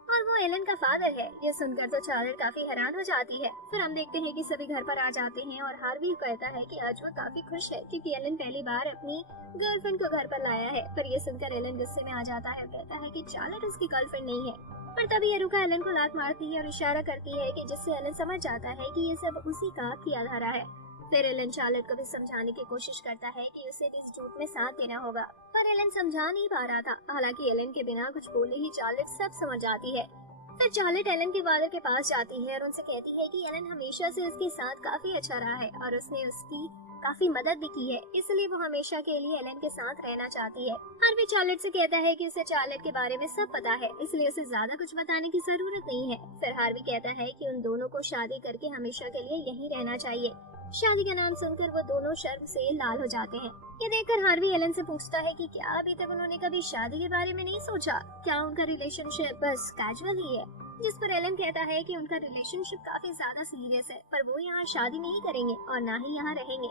और वो एलन का फादर है। ये सुनकर तो चार्लेट काफी हैरान हो जाती है। फिर हम देखते हैं कि सभी घर पर आ जाते हैं और हार्वी कहता है कि आज वो काफी खुश है क्योंकि एलन पहली बार अपनी गर्लफ्रेंड को घर पर लाया है। पर ये सुनकर एलन गुस्से में आ जाता है और कहता है कि चार्लेट उसकी गर्लफ्रेंड नहीं है। पर तभी एरुका एलन को लात मारती है और इशारा करती है कि जिससे एलन समझ जाता है कि ये सब उसी का किया धरा है। फिर एलन चार्लेट को भी समझाने की कोशिश करता है कि उसे भी इस झूठ में साथ देना होगा, पर एलन समझा नहीं पा रहा था। हालांकि एलन के बिना कुछ बोले ही चार्लेट सब समझ जाती है। फिर चार्लेट एलन के फादर के पास जाती है और उनसे कहती है कि एलन हमेशा से उसके साथ काफी अच्छा रहा है और उसने उसकी काफी मदद भी की है, इसलिए वो हमेशा के लिए एलन के साथ रहना चाहती है। हार्वी चार्लेट से कहता है कि उसे चार्लेट के बारे में सब पता है, इसलिए उसे ज्यादा कुछ बताने की जरूरत नहीं है। फिर हार्वी कहता है कि उन दोनों को शादी करके हमेशा के लिए यहीं रहना चाहिए। शादी का नाम सुनकर वो दोनों शर्म से लाल हो जाते हैं। ये देखकर हार्वी एलन से पूछता है कि क्या अभी तक उन्होंने कभी शादी के बारे में नहीं सोचा, क्या उनका रिलेशनशिप बस कैजुअल ही है। जिस पर एलन कहता है कि उनका रिलेशनशिप काफी ज्यादा सीरियस है, पर वो यहाँ शादी नहीं करेंगे और ना ही यहाँ रहेंगे।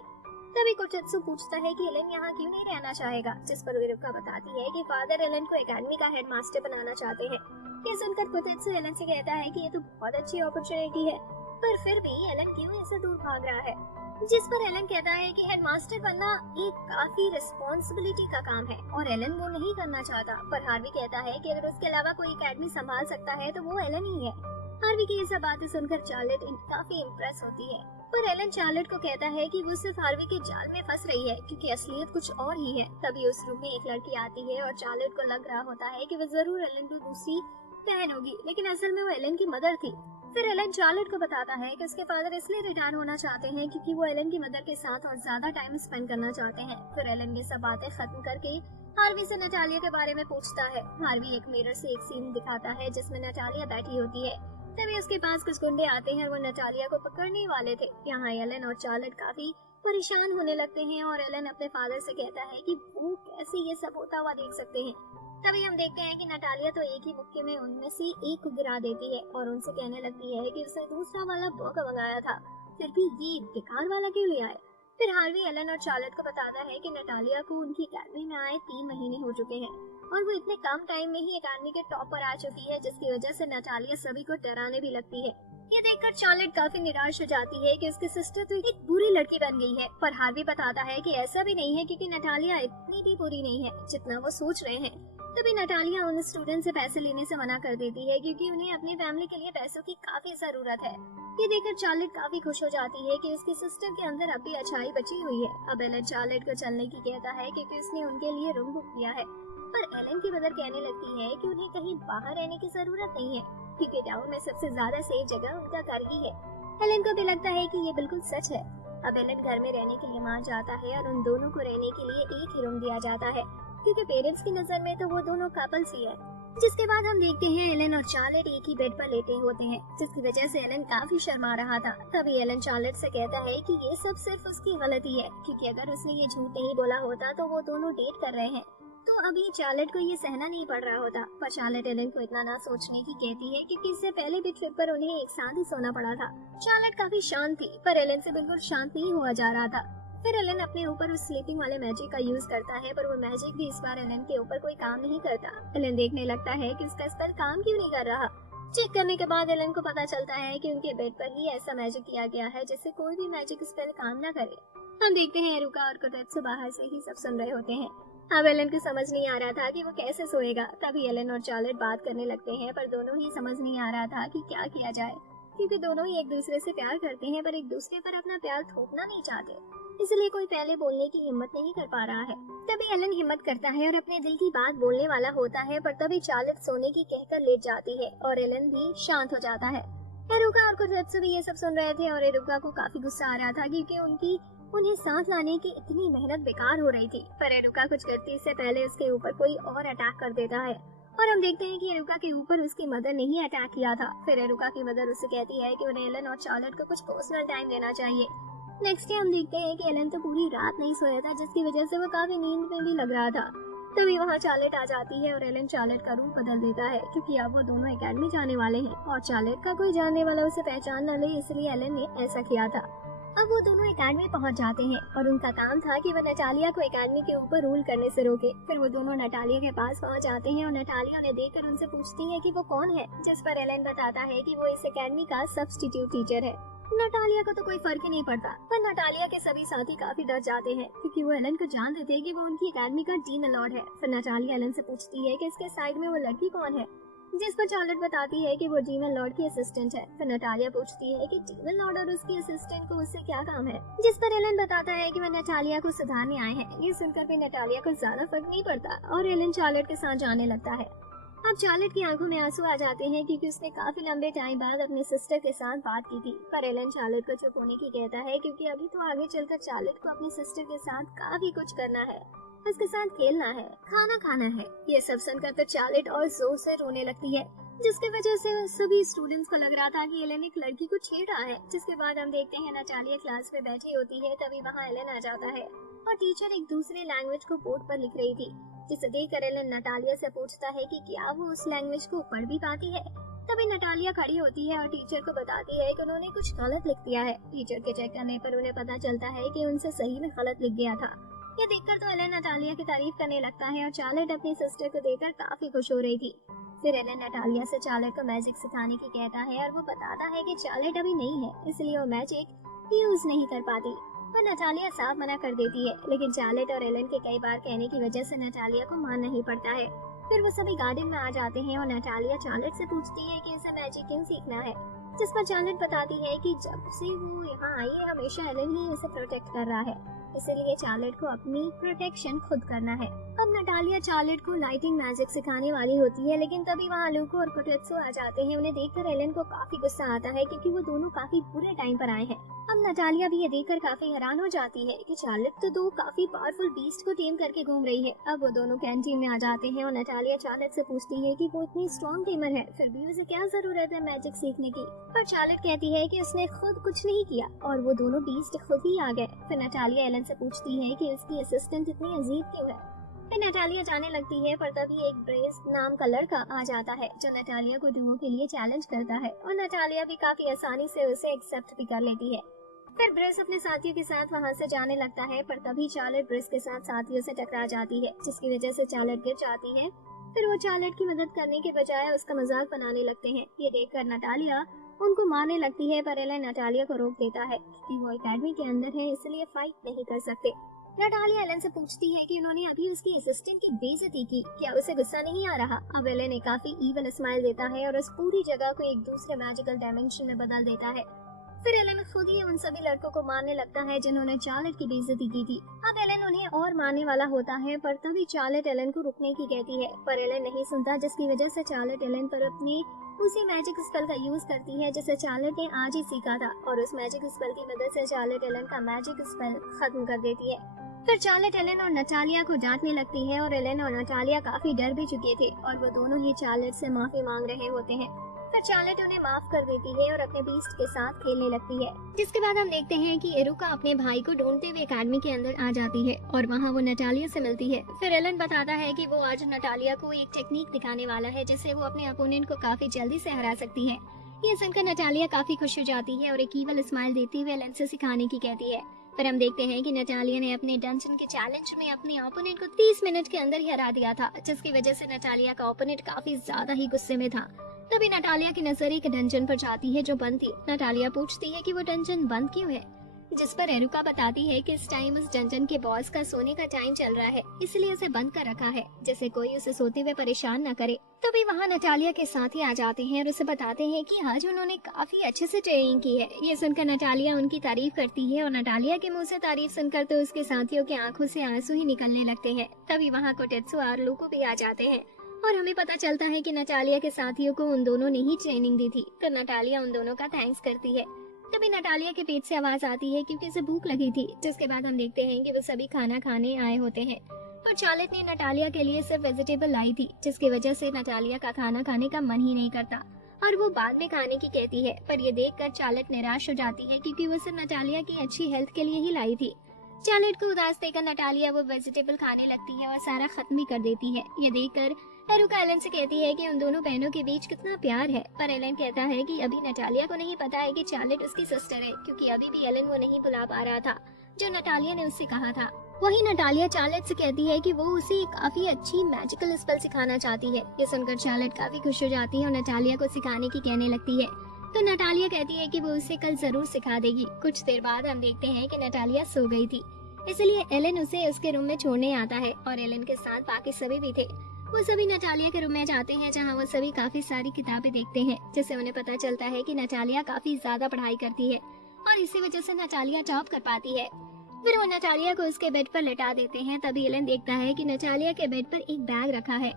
तभी कोटेत्सु पूछता है कि एलन यहाँ क्यों नहीं रहना चाहेगा, जिस पर एरुका बताती है कि फादर एलन को एकेडमी का हेडमास्टर बनाना चाहते हैं। ये सुनकर कोटेत्सु एलन से कहता है कि ये तो बहुत अच्छी अपॉर्चुनिटी है, पर फिर भी एलन क्यों इससे दूर भाग रहा है। जिस पर एलन कहता है कि हेडमास्टर बनना एक काफी रिस्पॉन्सिबिलिटी का काम है और एलन वो नहीं करना चाहता। पर हार्वी कहता है कि अगर उसके अलावा कोई एकेडमी संभाल सकता है तो वो एलन ही है। हार्वी की ये सब बातें सुनकर चार्लेट काफी इम्प्रेस होती है, पर एलन चार्लेट को कहता है कि वो सिर्फ हार्वी के जाल में फंस रही है क्योंकि असलियत कुछ और ही है। तभी उस रूम में एक लड़की आती है और चार्लेट को लग रहा होता है कि वो जरूर एलन की दूसरी बहन होगी, लेकिन असल में वो एलन की मदर थी। फिर एलन चार्लेट को बताता है कि उसके फादर इसलिए रिटायर होना चाहते हैं क्योंकि वो एलन की मदर के साथ और ज्यादा टाइम स्पेंड करना चाहते हैं। फिर एलन ये सब बातें खत्म करके हार्वी से नटालिया के बारे में पूछता है। हार्वी एक मिरर से एक सीन दिखाता है जिसमें नटालिया बैठी होती है। तभी उसके पास कुछ गुंडे आते हैं और वो नटालिया को पकड़ने वाले थे। यहाँ एलन और चार्लेट काफी परेशान होने लगते हैं और एलन अपने फादर से कहता है कि वो कैसे ये सब होता हुआ देख सकते हैं। तभी हम देखते हैं कि नटालिया तो एक ही मुक्के में उनमें से एक को गिरा देती है और उनसे कहने लगती है कि उसने दूसरा वाला बॉग मंगाया था, फिर भी ये बेकार वाला क्यों ले आए। फिर हार्वी एलन और चार्लेट को बताता है कि नटालिया को उनकी अकेडमी में आए 3 महीने हो चुके हैं और वो इतने कम टाइम में ही अकेडमी के टॉप पर आ चुकी है, जिसकी वजह से नटालिया सभी को डराने भी लगती है। ये देखकर चार्लेट काफी निराश हो जाती है कि उसकी सिस्टर तो एक बुरी लड़की बन गई है, पर हार्वी बताता है कि ऐसा भी नहीं है क्योंकि नटालिया इतनी भी बुरी नहीं है जितना वो सोच रहे हैं। तभी नटालिया उन स्टूडेंट से पैसे लेने से मना कर देती है क्योंकि उन्हें अपनी फैमिली के लिए पैसों की काफी जरूरत है। ये देखकर चार्लेट काफी खुश हो जाती है कि उसकी सिस्टर के अंदर अब भी अच्छाई बची हुई है। अब एलन चार्लेट को चलने की कहता है क्योंकि उसने उनके लिए रूम बुक किया है, पर एलन की मदर कहने लगती है कि उन्हें कहीं बाहर रहने की जरूरत नहीं है क्योंकि टाउन में सबसे ज्यादा सेफ जगह उनका घर ही है। एलन को भी लगता है कि ये बिल्कुल सच है। अब एलन घर में रहने के लिए मान जाता है और उन दोनों को रहने के लिए एक ही रूम दिया जाता है क्योंकि पेरेंट्स की नजर में तो वो दोनों कपल्स ही है। जिसके बाद हम देखते हैं एलन और चार्लेट एक ही बेड पर लेटे होते हैं, जिसकी वजह से एलन काफी शर्मा रहा था। तभी एलन चार्लेट से कहता है कि ये सब सिर्फ उसकी गलती है क्योंकि अगर उसने ये झूठ नहीं बोला होता तो वो दोनों डेट कर रहे हैं। तो अभी चार्लेट को ये सहना नहीं पड़ रहा होता, पर चार्लेट एलन को इतना ना सोचने की कहती है क्योंकि इससे पहले भी ट्रिप पर उन्हें एक साथ ही सोना पड़ा था। चार्लेट काफी शांत थी, पर एलन से बिल्कुल शांत नहीं हुआ जा रहा था। फिर एलन अपने ऊपर उस स्लीपिंग वाले मैजिक का यूज करता है, पर वो मैजिक भी इस बार एलन के ऊपर कोई काम नहीं करता। एलन देखने लगता है कि उसका स्पेल काम क्यों नहीं कर रहा। चेक करने के बाद एलन को पता चलता है कि उनके बेड पर ही ऐसा मैजिक किया गया है जिससे कोई भी मैजिक स्पेल काम ना करे। हम देखते हैं एरुका और कोटेत्सु बाहर से ही सब सुन रहे होते हैं। अब एलन को समझ नहीं आ रहा था कि वो कैसे सोएगा। तभी एलन और चार्लेट बात करने लगते हैं, पर दोनों ही समझ नहीं आ रहा था कि क्या किया जाए, क्योंकि दोनों ही एक दूसरे से प्यार करते हैं पर एक दूसरे पर अपना प्यार थोपना नहीं चाहते, इसलिए कोई पहले बोलने की हिम्मत नहीं कर पा रहा है। तभी एलन हिम्मत करता है और अपने दिल की बात बोलने वाला होता है, पर तभी चार्लेट सोने की कहकर लेट जाती है और एलन भी शांत हो जाता है। एरुका और कोटेत्सु भी ये सब सुन रहे थे और एरुका को काफी गुस्सा आ रहा था क्योंकि उन्हें साथ लाने की इतनी मेहनत बेकार हो रही थी। पर एरुका कुछ करती इससे पहले उसके ऊपर कोई और अटैक कर देता है और हम देखते हैं कि एरुका के ऊपर उसकी मदर ने ही अटैक किया था। फिर एरुका की मदर उससे कहती है कि उन्हें एलन और चार्लेट को कुछ पर्सनल टाइम देना चाहिए। नेक्स्ट डे हम देखते हैं कि एलन तो पूरी रात नहीं सोया था, जिसकी वजह से वो काफी नींद में भी लग रहा था। तभी वहाँ चार्लेट आ जाती है और एलन चार्लेट का रूप बदल देता है क्योंकि अब वो दोनों एकेडमी जाने वाले हैं और चार्लेट का कोई जानने वाला उसे पहचान न ले, इसलिए एलन ने ऐसा किया था। अब वो दोनों एकेडमी पहुंच जाते हैं और उनका काम था कि वो नटालिया को एकेडमी के ऊपर रूल करने से रोके। फिर वो दोनों नटालिया के पास पहुंच जाते हैं और नटालिया उन्हें देखकर उनसे पूछती है कि वो कौन है, जिस पर एलन बताता है कि वो इस एकेडमी का सब्स्टिट्यूट टीचर है। नटालिया को तो कोई फर्क ही नहीं पड़ता, पर नटालिया के सभी साथी काफी डर जाते हैं क्योंकि वो एलन को जानते थे कि वो उनकी एकेडमी का डीन लॉर्ड है। फिर नटालिया एलन से पूछती है कि इसके साइड में वो लड़की कौन है, जिस पर चार्लेट बताती है कि वो डीमन लॉर्ड की असिस्टेंट है। फिर नटालिया पूछती है कि डीमन लॉर्ड और उसकी असिस्टेंट को उससे क्या काम है, जिस पर एलन बताता है कि वो नटालिया को सुधारने आए हैं। ये सुनकर भी नटालिया को ज्यादा फर्क नहीं पड़ता और एलन चार्लेट के साथ जाने लगता है। अब चार्लेट की आंखों में आंसू आ जाते हैं क्योंकि उसने काफी लंबे टाइम बाद अपने सिस्टर के साथ बात की थी, पर एलन चार्लेट को चुप होने की कहता है क्योंकि अभी तो आगे चलकर चार्लेट को अपनी सिस्टर के साथ काफी कुछ करना है, उसके साथ खेलना है, खाना खाना है। ये सब सुनकर तो चार्लेट और जोर से रोने लगती है, जिसकी वजह से सभी स्टूडेंट्स को लग रहा था कि एलन एक लड़की को छेड़ रहा है। जिसके बाद हम देखते हैं नटालिया क्लास में बैठी होती है, तभी वहाँ एलन आ जाता है और टीचर एक दूसरे लैंग्वेज को बोर्ड पर लिख रही थी, जिसे देखकर एलन नटालिया से पूछता है कि क्या वो उस लैंग्वेज को पढ़ भी पाती है। तभी नटालिया खड़ी होती है और टीचर को बताती है कि उन्होंने कुछ गलत लिख दिया है। टीचर के चेक करने पर उन्हें पता चलता है कि उनसे सही में गलत लिख गया था। ये देखकर तो एलन नटालिया की तारीफ करने लगता है और चार्लेट अपनी सिस्टर को देखकर काफी खुश हो रही थी। फिर एलन नटालिया से चार्लेट को मैजिक सिखाने की कहता है और वो बताता है कि चार्लेट अभी नहीं है, इसलिए वो मैजिक यूज नहीं कर पाती, पर नटालिया साफ मना कर देती है। लेकिन चार्लेट और एलन के कई बार कहने की वजह से नटालिया को मानना ही पड़ता है। फिर वो सभी गार्डन में आ जाते हैं और नटालिया चार्लेट से पूछती है कि उसे मैजिक क्यों सीखना है, जिस पर चार्लेट बताती है कि जब से वो यहाँ आई है हमेशा एलन ही उसे प्रोटेक्ट कर रहा है, इसीलिए चार्लेट को अपनी प्रोटेक्शन खुद करना है। अब नटालिया चार्लेट को लाइटिंग मैजिक सिखाने वाली होती है, लेकिन तभी वहाँ लूको और कोटेत्सु आ जाते हैं। उन्हें देखकर एलन को काफी गुस्सा आता है क्योंकि वो दोनों काफी बुरे टाइम पर आए हैं। अब नटालिया भी ये देखकर काफी हैरान हो जाती है कि चार्लेट तो दो काफी पावरफुल बीस्ट को टेम करके घूम रही है। अब वो दोनों कैंटीन में आ जाते हैं और नटालिया चार्लेट से पूछती है कि वो इतनी स्ट्रॉन्ग टेमर है, फिर भी उसे क्या जरूरत है मैजिक सीखने की। पर चार्लेट कहती है कि उसने खुद कुछ नहीं किया और वो दोनों बीस्ट खुद ही आ गए। फिर नटालिया एलन से पूछती है कि उसकी असिस्टेंट इतनी अजीब क्यों है। फिर नटालिया जाने लगती है, पर तभी एक ब्रेस नाम का लड़का आ जाता है जो नटालिया को डुओ के लिए चैलेंज करता है और नटालिया भी काफी आसानी से उसे एक्सेप्ट भी कर लेती है। फिर ब्रेस अपने साथियों के साथ वहां से जाने लगता है, पर तभी चार्लेट ब्रेस के साथ साथियों से टकरा जाती है, जिसकी वजह से चार्लेट गिर जाती है। फिर वो चार्लेट की मदद करने के बजाय उसका मजाक बनाने लगते हैं। ये देखकर नटालिया उनको मारने लगती है, पर एलन नटालिया को रोक देता है क्योंकि वो एकेडमी के अंदर है, इसलिए फाइट नहीं कर सकते। नटालिया एलन से पूछती है कि उन्होंने अभी उसकी असिस्टेंट की बेइज्जती की, क्या उसे गुस्सा नहीं आ रहा। अब एलन एक काफी ईवल स्माइल देता है और उस पूरी जगह को एक दूसरे मैजिकल डायमेंशन में बदल देता है। फिर एलन खुद ही उन सभी लड़कों को मारने लगता है जिन्होंने चार्लेट की बेइज्जती की थी। अब एलन उन्हें और मारने वाला होता है, पर तभी चार्लेट एलन को रुकने की कहती है, पर एलन नहीं सुनता, जिसकी वजह से चार्लेट एलन पर अपनी उसी मैजिक स्पेल का यूज करती है जिसे चार्लेट ने आज ही सीखा था और उस मैजिक स्पेल की मदद से चार्लेट एलन का मैजिक स्पेल खत्म कर देती है। फिर चार्लेट एलन और नटालिया को डांटने लगती है और एलन और नटालिया काफी डर भी चुके थे और वो दोनों ही चार्लेट से माफी मांग रहे होते हैं। फिर चार्लेट उन्हें माफ कर देती है और अपने बीस्ट के साथ खेलने लगती है। जिसके बाद हम देखते हैं कि एरुका अपने भाई को ढूंढते हुए एकेडमी के अंदर आ जाती है और वहाँ वो नटालिया से मिलती है। फिर एलन बताता है कि वो आज नटालिया को एक टेक्निक दिखाने वाला है जिससे वो अपने अपोनेंट को काफी जल्दी से हरा सकती है। ये सुनकर नटालिया काफी खुश हो जाती है और एक ईवल स्माइल देते हुए एलन से सिखाने की कहती है। फिर हम देखते हैं कि नटालिया ने अपने डंजन के चैलेंज में अपने ओपोनेंट को 30 मिनट के अंदर ही हरा दिया था, जिसकी वजह से नटालिया का ओपोनेंट काफी ज्यादा ही गुस्से में था। तभी नटालिया की नजर एक डंजन पर जाती है जो बंद थी। नटालिया पूछती है कि वो डंजन बंद क्यों है, जिस पर एरुका बताती है कि इस टाइम उस डंजन के बॉस का सोने का टाइम चल रहा है, इसलिए उसे बंद कर रखा है जिससे कोई उसे सोते हुए परेशान न करे। तभी वहाँ नटालिया के साथ ही आ जाते हैं और उसे बताते हैं कि आज उन्होंने काफी अच्छे से ट्रेनिंग की है। ये सुनकर नटालिया उनकी तारीफ करती है और नटालिया के मुंह से तारीफ सुनकर तो उसके साथियों की आंखों से आंसू ही निकलने लगते हैं। तभी वहाँ कोटेत्सु और लूको भी आ जाते हैं और हमें पता चलता है कि नटालिया के साथियों को उन दोनों ने ही ट्रेनिंग दी थी, तो नटालिया उन दोनों का थैंक्स करती है। तभी नटालिया के पेट से आवाज आती है क्योंकि उसे भूख लगी थी, जिसके बाद हम देखते हैं कि वो सभी खाना खाने आए होते हैं। पर चार्लेट ने नटालिया के लिए सिर्फ वेजिटेबल लाई थी, जिसकी वजह से नटालिया का खाना खाने का मन ही नहीं करता और वो बाद में खाने की कहती है। पर ये देखकर चार्लेट निराश हो जाती है क्योंकि वो सिर्फ नटालिया की अच्छी हेल्थ के लिए ही लाई थी। चार्लेट को उदास देखकर नटालिया वो वेजिटेबल खाने लगती है और सारा खत्म ही कर देती है। ये देखकर एरुका एलन से कहती है कि उन दोनों बहनों के बीच कितना प्यार है, पर एलन कहता है कि अभी नटालिया को नहीं पता है कि चार्लेट उसकी सिस्टर है, क्योंकि अभी भी एलन वो नहीं बुला पा रहा था जो नटालिया ने उससे कहा था। वही नटालिया चार्लेट से कहती है कि वो उसे काफी अच्छी मैजिकल स्पेल सिखाना चाहती है। ये सुनकर चार्लेट काफी खुश हो जाती है और नटालिया को सिखाने की कहने लगती है। तो नटालिया कहती है कि वो उसे कल जरूर सिखा देगी। कुछ देर बाद हम देखते हैं कि नटालिया सो गई थी, इसलिए एलन उसे उसके रूम में छोड़ने आता है और एलन के साथ बाकी सभी भी थे। वो सभी नटालिया के रूम में जाते हैं जहाँ वो सभी काफी सारी किताबें देखते हैं, जिससे उन्हें पता चलता है कि नटालिया काफी ज्यादा पढ़ाई करती है और इसी वजह से नटालिया टॉप कर पाती है। फिर वो नटालिया को उसके बेड पर लेटा देते हैं। तभी एलन देखता है कि नटालिया के बेड पर एक बैग रखा है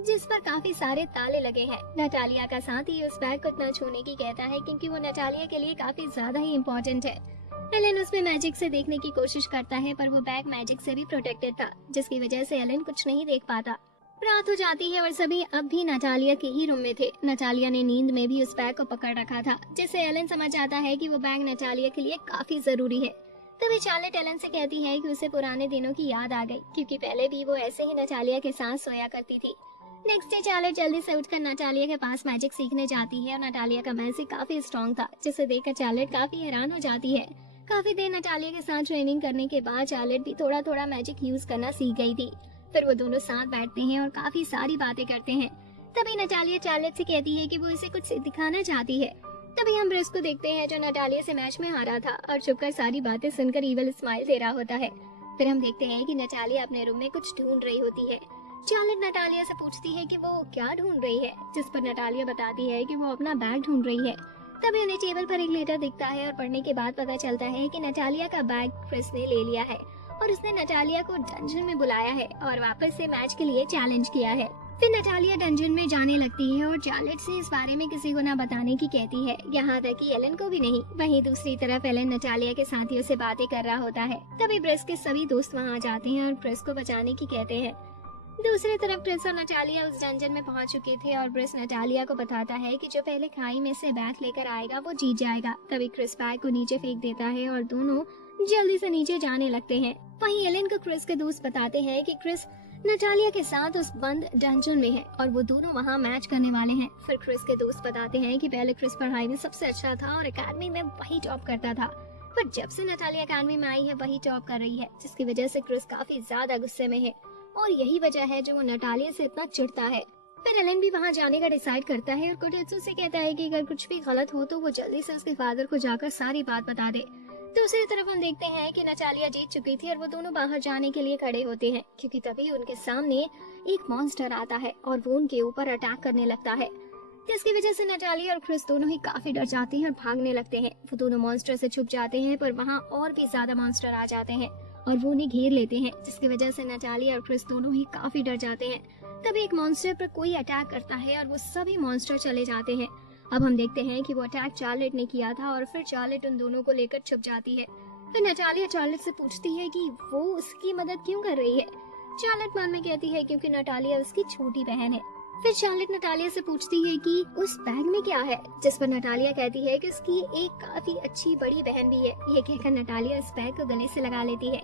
जिस पर काफी सारे ताले लगे हैं। नटालिया का साथी उस बैग को न छूने की कहता है क्योंकि वो नटालिया के लिए काफी ज्यादा ही इम्पोर्टेंट है। एलन उसमें मैजिक से देखने की कोशिश करता है, पर वो बैग मैजिक से भी प्रोटेक्टेड था, जिसकी वजह से एलन कुछ नहीं देख पाता। रात हो जाती है और सभी अब भी नटालिया के ही रूम में थे। नटालिया ने नींद में भी उस बैग को पकड़ रखा था, जिससे एलन समझ आता है कि वो बैग नटालिया के लिए काफी जरूरी है। तभी चार्लेट एलन से कहती है कि उसे पुराने दिनों की याद आ गई, क्योंकि पहले भी वो ऐसे ही नटालिया के साथ सोया करती थी। नेक्स्ट डे चार्लेट जल्दी से उठकर नटालिया के पास मैजिक सीखने जाती है और नटालिया का मैजिक काफी स्ट्रॉन्ग था, जिसे देखकर चार्लेट काफी हैरान हो जाती है। काफी देर नटालिया के साथ ट्रेनिंग करने के बाद चार्लेट भी थोड़ा थोड़ा मैजिक यूज करना सीख गई थी। फिर वो दोनों साथ बैठते हैं और काफी सारी बातें करते हैं। तभी नटालिया चार्लेट से कहती है कि वो इसे कुछ दिखाना चाहती है। तभी हम ब्रिस को देखते हैं जो नटालिया से मैच में हारा था और चुपकर सारी बातें सुनकर ईवल स्माइल दे रहा होता है। फिर हम देखते हैं कि नटालिया अपने रूम में कुछ ढूंढ रही होती है। चार्लेट नटालिया से पूछती है कि वो क्या ढूंढ रही है, जिस पर नटालिया बताती है कि वो अपना बैग ढूंढ रही है। तभी उन्हें टेबल पर एक लेटर दिखता है और पढ़ने के बाद पता चलता है कि नटालिया का बैग क्रिस ने ले लिया है और उसने नटालिया को डंजन में बुलाया है और वापस से मैच के लिए चैलेंज किया है। फिर नटालिया डंजन में जाने लगती है और चार्लेट से इस बारे में किसी को न बताने की कहती है, यहाँ तक कि एलन को भी नहीं। वहीं दूसरी तरफ एलन नटालिया के साथियों से बातें कर रहा होता है। तभी ब्रिस के सभी दोस्त वहाँ आ जाते हैं और ब्रिस को बचाने की कहते हैं। दूसरी तरफ क्रिस और नटालिया उस डंजन में पहुंच चुके थे और ब्रिस नटालिया को बताता है कि जो पहले खाई में से बैग लेकर आएगा वो जीत जाएगा। तभी क्रिस बैग को नीचे फेंक देता है और दोनों जल्दी से नीचे जाने लगते हैं। वहीं एलन को क्रिस के दोस्त बताते हैं कि क्रिस नटालिया के साथ उस बंद डंजन में है और वो दोनों वहाँ मैच करने वाले हैं। फिर क्रिस के दोस्त बताते हैं कि पहले क्रिस पढ़ाई में सबसे अच्छा था और एकेडमी में वही टॉप करता था, पर जब से नटालिया एकेडमी में आई है वही टॉप कर रही है, जिसकी वजह से क्रिस काफी ज्यादा गुस्से में है और यही वजह है जो वो नटालिया से इतना चिढ़ता है। फिर एलन भी वहाँ जाने का डिसाइड करता है और कोटेत्सु से कहता है कि अगर कुछ भी गलत हो तो वो जल्दी से उसके फादर को जाकर सारी बात बता दे। दूसरी तरफ हम देखते हैं कि नटालिया जीत चुकी थी और वो दोनों बाहर जाने के लिए खड़े होते हैं, क्योंकि तभी उनके सामने एक मॉन्स्टर आता है और वो उनके ऊपर अटैक करने लगता है, जिसकी वजह से नटालिया और क्रिस दोनों ही काफी डर जाते हैं और भागने लगते हैं। वो दोनों मॉन्स्टर से छुप जाते हैं, पर वहाँ और भी ज्यादा मॉन्स्टर आ जाते हैं और वो उन्हें घेर लेते हैं, जिसकी वजह से नटालिया और क्रिस दोनों ही काफी डर जाते हैं। तभी एक मॉन्स्टर पर कोई अटैक करता है और वो सभी मॉन्स्टर चले जाते हैं। अब हम देखते हैं कि वो अटैक चार्लेट ने किया था और फिर चार्लेट उन दोनों को लेकर छुप जाती है। फिर नटालिया चार्लेट से पूछती है कि वो उसकी मदद क्यों कर रही है। चार्लेट मन में कहती है क्योंकि नटालिया उसकी छोटी बहन है। फिर चार्लेट नटालिया से पूछती है कि उस बैग में क्या है, जिस पर नटालिया कहती है कि उसकी एक काफी अच्छी बड़ी बहन भी है। ये कहकर नटालिया इस बैग को गले से लगा लेती है।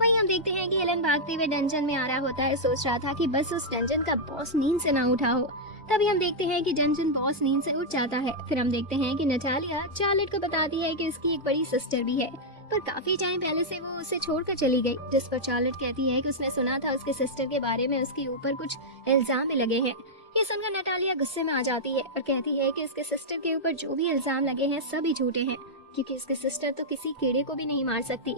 वहीं हम देखते हैं कि एलन भागते हुए डंजन में आ रहा होता है। सोच रहा था कि बस उस डंजन का बॉस नींद से ना उठा हो। तभी हम देखते हैं कि डंजन बॉस नींद से उठ जाता है। फिर हम देखते हैं कि नटालिया चार्लेट को बताती है कि उसकी एक बड़ी सिस्टर भी है, पर काफी टाइम पहले से वो उसे छोड़कर चली गई। जिस पर चार्लेट कहती है कि उसने सुना था उसके सिस्टर के बारे में उसके ऊपर कुछ इल्जाम भी लगे हैं। ये सुनकर नटालिया गुस्से में आ जाती है और कहती है कि उसके सिस्टर के ऊपर जो भी इल्जाम लगे हैं सभी झूठे हैं, क्योंकि उसके सिस्टर तो किसी कीड़े को भी नहीं मार सकती।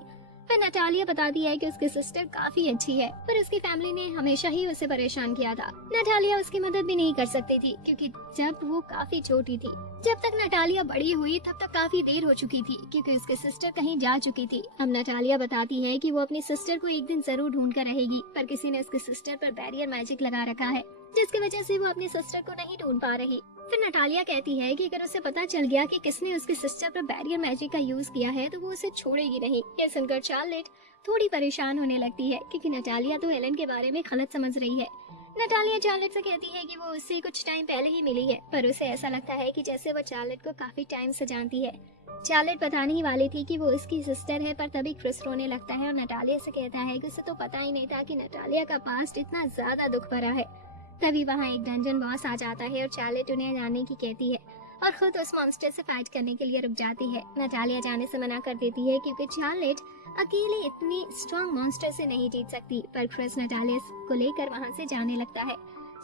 फिर नटालिया बताती है कि उसकी सिस्टर काफी अच्छी है, पर उसकी फैमिली ने हमेशा ही उसे परेशान किया था। नटालिया उसकी मदद भी नहीं कर सकती थी, क्योंकि जब वो काफी छोटी थी। जब तक नटालिया बड़ी हुई तब तक काफी देर हो चुकी थी, क्योंकि उसकी सिस्टर कहीं जा चुकी थी। अब नटालिया बताती है कि वो अपनी सिस्टर को एक दिन जरूर ढूंढ कर रहेगी, पर किसी ने उसकी सिस्टर पर बैरियर मैजिक लगा रखा है, जिसकी वजह से वो अपनी सिस्टर को नहीं ढूंढ पा रही। फिर नटालिया कहती है कि अगर उसे पता चल गया कि किसने उसकी सिस्टर पर बैरियर मैजिक का यूज किया है तो वो उसे छोड़ेगी नहीं। यह सुनकर चार्लेट थोड़ी परेशान होने लगती है, क्योंकि नटालिया तो एलन के बारे में गलत समझ रही है। नटालिया चार्लेट से कहती है कि वो उससे कुछ टाइम पहले ही मिली है, पर उसे ऐसा लगता है कि जैसे वो चार्लेट को काफी टाइम से जानती है। चार्लेट बताने ही वाली थी कि वो उसकी सिस्टर है, पर तभी क्रिस रोने लगता है और नटालिया से कहता है कि उसे तो पता ही नहीं था कि नटालिया का पास्ट इतना ज्यादा दुख भरा है। तभी वहाँ एक डंजन बॉस आ जाता है और चार्लेट उन्हें जाने की कहती है और खुद उस मॉन्स्टर से फाइट करने के लिए रुक जाती है। नटालिया जाने से मना कर देती है, क्योंकि चार्लेट अकेले इतनी स्ट्रॉन्ग मॉन्स्टर से नहीं जीत सकती। पर क्रिस नटालिया को लेकर वहाँ से जाने लगता है।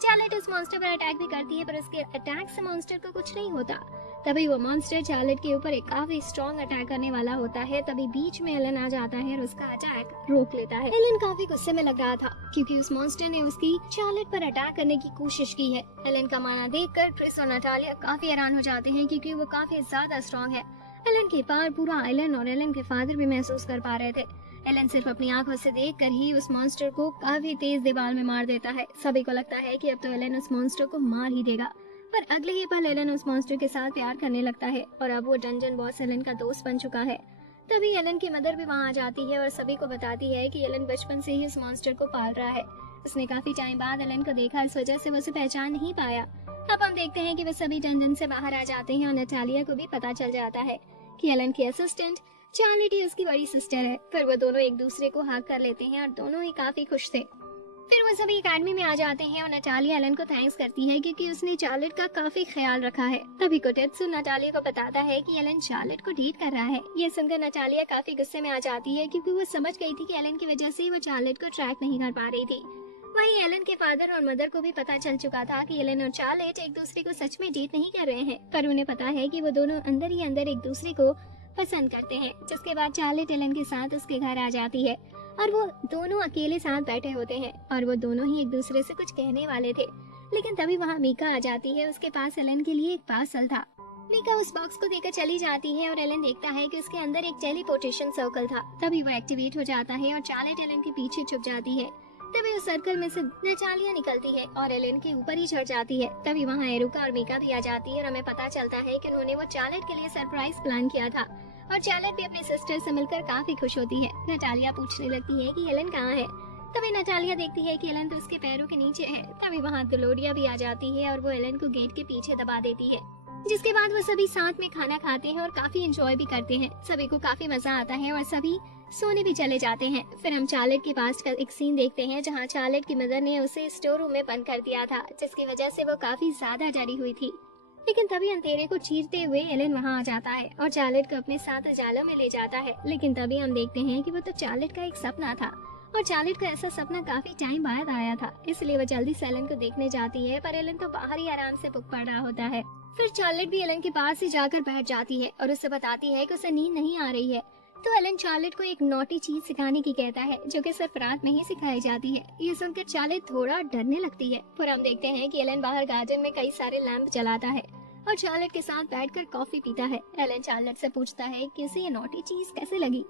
चार्लेट उस मॉन्स्टर पर अटैक भी करती है, पर उसके अटैक से मॉन्स्टर को कुछ नहीं होता। तभी वो मॉन्स्टर चार्लेट के ऊपर एक काफी स्ट्रॉन्ग अटैक करने वाला होता है। तभी बीच में एलन आ जाता है और उसका अटैक रोक लेता है। एलन काफी गुस्से में लग रहा था, क्योंकि उस मॉन्स्टर ने उसकी चार्लेट पर अटैक करने की कोशिश की है। एलन का माना देखकर क्रिस और नटालिया काफी हैरान हो जाते हैं, क्योंकि वो काफी ज्यादा स्ट्रॉन्ग है। एलन के पार पूरा एलन और एलन के फादर भी महसूस कर पा रहे थे। एलन सिर्फ अपनी आंखों से देखकर ही उस मॉन्स्टर को काफी तेज दीवार में मार देता है। सभी को लगता है कि अब तो एलन उस मॉन्स्टर को मार ही देगा, पर अगले ही पल एलन उस मॉन्स्टर के साथ प्यार करने लगता है और अब वो डंजन बॉस एलन का दोस्त बन चुका है। तभी एलन की मदर भी वहाँ आ जाती है और सभी को बताती है कि एलन बचपन से ही उस मॉन्स्टर को पाल रहा है। उसने काफी टाइम बाद एलन को देखा, इस वजह से वो उसे पहचान नहीं पाया। अब हम देखते हैं कि वे सभी डंजन से बाहर आ जाते हैं और नटालिया को भी पता चल जाता है कि एलन की असिस्टेंट चार्लेट ही उसकी बड़ी सिस्टर है। फिर वो दोनों एक दूसरे को हग कर लेते हैं और दोनों ही काफी खुश थे। फिर वो सभी एकेडमी में आ जाते हैं और नटालिया एलन को थैंक्स करती है, क्योंकि उसने चार्लेट का काफी ख्याल रखा है। तभी कोटेत्सु नटालिया को बताता है कि एलन चार्लेट को डेट कर रहा है। ये सुनकर नटालिया काफी गुस्से में आ जाती है, क्योंकि वो समझ गई थी कि एलन की वजह से वो चार्लेट को ट्रैक नहीं कर पा रही थी। वहीं एलन के फादर और मदर को भी पता चल चुका था कि एलन और चार्लेट एक दूसरे को सच में डेट नहीं कर रहे हैं, पर उन्हें पता है कि वो दोनों अंदर ही अंदर एक दूसरे को पसंद करते हैं। जिसके बाद चार्लेट एलन के साथ उसके घर आ जाती है और वो दोनों अकेले साथ बैठे होते हैं और वो दोनों ही एक दूसरे से कुछ कहने वाले थे। लेकिन तभी वहाँ मीका आ जाती है। उसके पास एलन के लिए एक पार्सल था। मीका उस बॉक्स को देकर चली जाती है और एलन देखता है कि उसके अंदर एक टेलीपोर्टेशन सर्कल था। तभी वो एक्टिवेट हो जाता है और चार्लेट एलन के पीछे छुप जाती है। तभी उस सर्कल में से नटालिया निकलती है और एलन के ऊपर ही चढ़ जाती है। तभी वहाँ एरुका और मीका भी आ जाती है और हमें पता चलता है कि उन्होंने वो चार्लेट के लिए सरप्राइज प्लान किया था और चार्लेट भी अपनी सिस्टर से मिलकर काफी खुश होती है। नटालिया पूछने लगती है कि एलन कहाँ है। तभी नटालिया देखती है कि एलन तो उसके पैरों के नीचे है। तभी वहाँ ग्लोरिया भी आ जाती है और वो एलन को गेट के पीछे दबा देती है। जिसके बाद वो सभी साथ में खाना खाते हैं और काफी एंजॉय भी करते हैं। सभी को काफी मजा आता है और सभी सोने भी चले जाते हैं। फिर हम चार्लेट के पास का एक सीन देखते हैं, जहाँ चार्लेट की मदर ने उसे स्टोर रूम में बंद कर दिया था, जिसकी वजह से वो काफी ज्यादा डरी हुई थी। लेकिन तभी अंधेरे को चीरते हुए एलन वहाँ आ जाता है और चार्लेट को अपने साथ उजालों में ले जाता है। लेकिन तभी हम देखते हैं कि वो तो चार्लेट का एक सपना था और चार्लेट का ऐसा सपना काफी टाइम बाद आया था, इसलिए वो जल्दी से एलन को देखने जाती है, पर एलन तो बाहर ही आराम से बुक पड़ रहा होता है। फिर चार्लेट भी एलन के पास ही जाकर बैठ जाती है और उससे बताती है कि उसे नींद नहीं आ रही है। तो एलन चार्लेट को एक नॉटी चीज सिखाने की कहता है, जो कि सिर्फ रात में ही सिखाई जाती है। ये सुनकर चार्लेट थोड़ा डरने लगती है। फिर हम देखते हैं कि एलन बाहर गार्डन में कई सारे लैंप जलाता है और चार्लेट के साथ बैठकर कॉफी पीता है। एलन चार्लेट से पूछता है कि उसे ये नॉटी चीज कैसे लगी।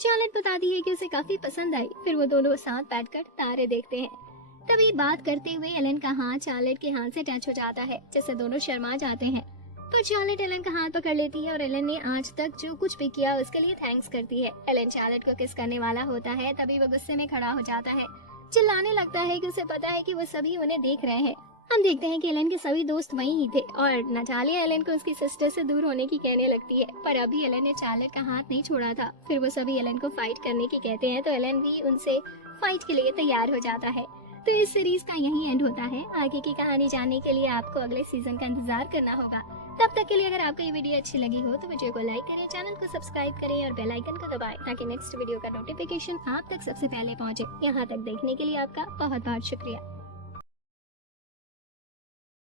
चार्लेट बताती है कि उसे काफी पसंद आई। फिर वो दोनों साथ बैठकर तारे देखते हैं। तभी बात करते हुए एलन का हाथ चार्लेट के हाथ से टच हो जाता है, जिससे दोनों शर्मा जाते हैं। तो चार्लेट एलन का हाथ पकड़ लेती है और एलन ने आज तक जो कुछ भी किया उसके लिए थैंक्स करती है। एलन चार्लेट को किस करने वाला होता है, तभी वो गुस्से में खड़ा हो जाता है, चिल्लाने लगता है कि उसे पता है कि वो सभी उन्हें देख रहे हैं। हम देखते हैं कि एलन के सभी दोस्त वहीं ही थे और नटालिया एलन को उसकी सिस्टर से दूर होने की कहने लगती है, पर अभी एलन ने चार्लेट का हाथ नहीं छोड़ा था। फिर वो सभी एलन को फाइट करने की कहते हैं तो एलन भी उनसे फाइट के लिए तैयार हो जाता है। तो इस सीरीज का यही एंड होता है। आगे की कहानी जानने के लिए आपको अगले सीजन का इंतजार करना होगा। तब तक के लिए अगर आपको ये वीडियो अच्छी लगी हो तो वीडियो को लाइक करें, चैनल को सब्सक्राइब करें और बेल आइकन को दबाएं ताकि नेक्स्ट वीडियो का नोटिफिकेशन आप तक सबसे पहले पहुंचे। यहाँ तक देखने के लिए आपका बहुत बहुत शुक्रिया।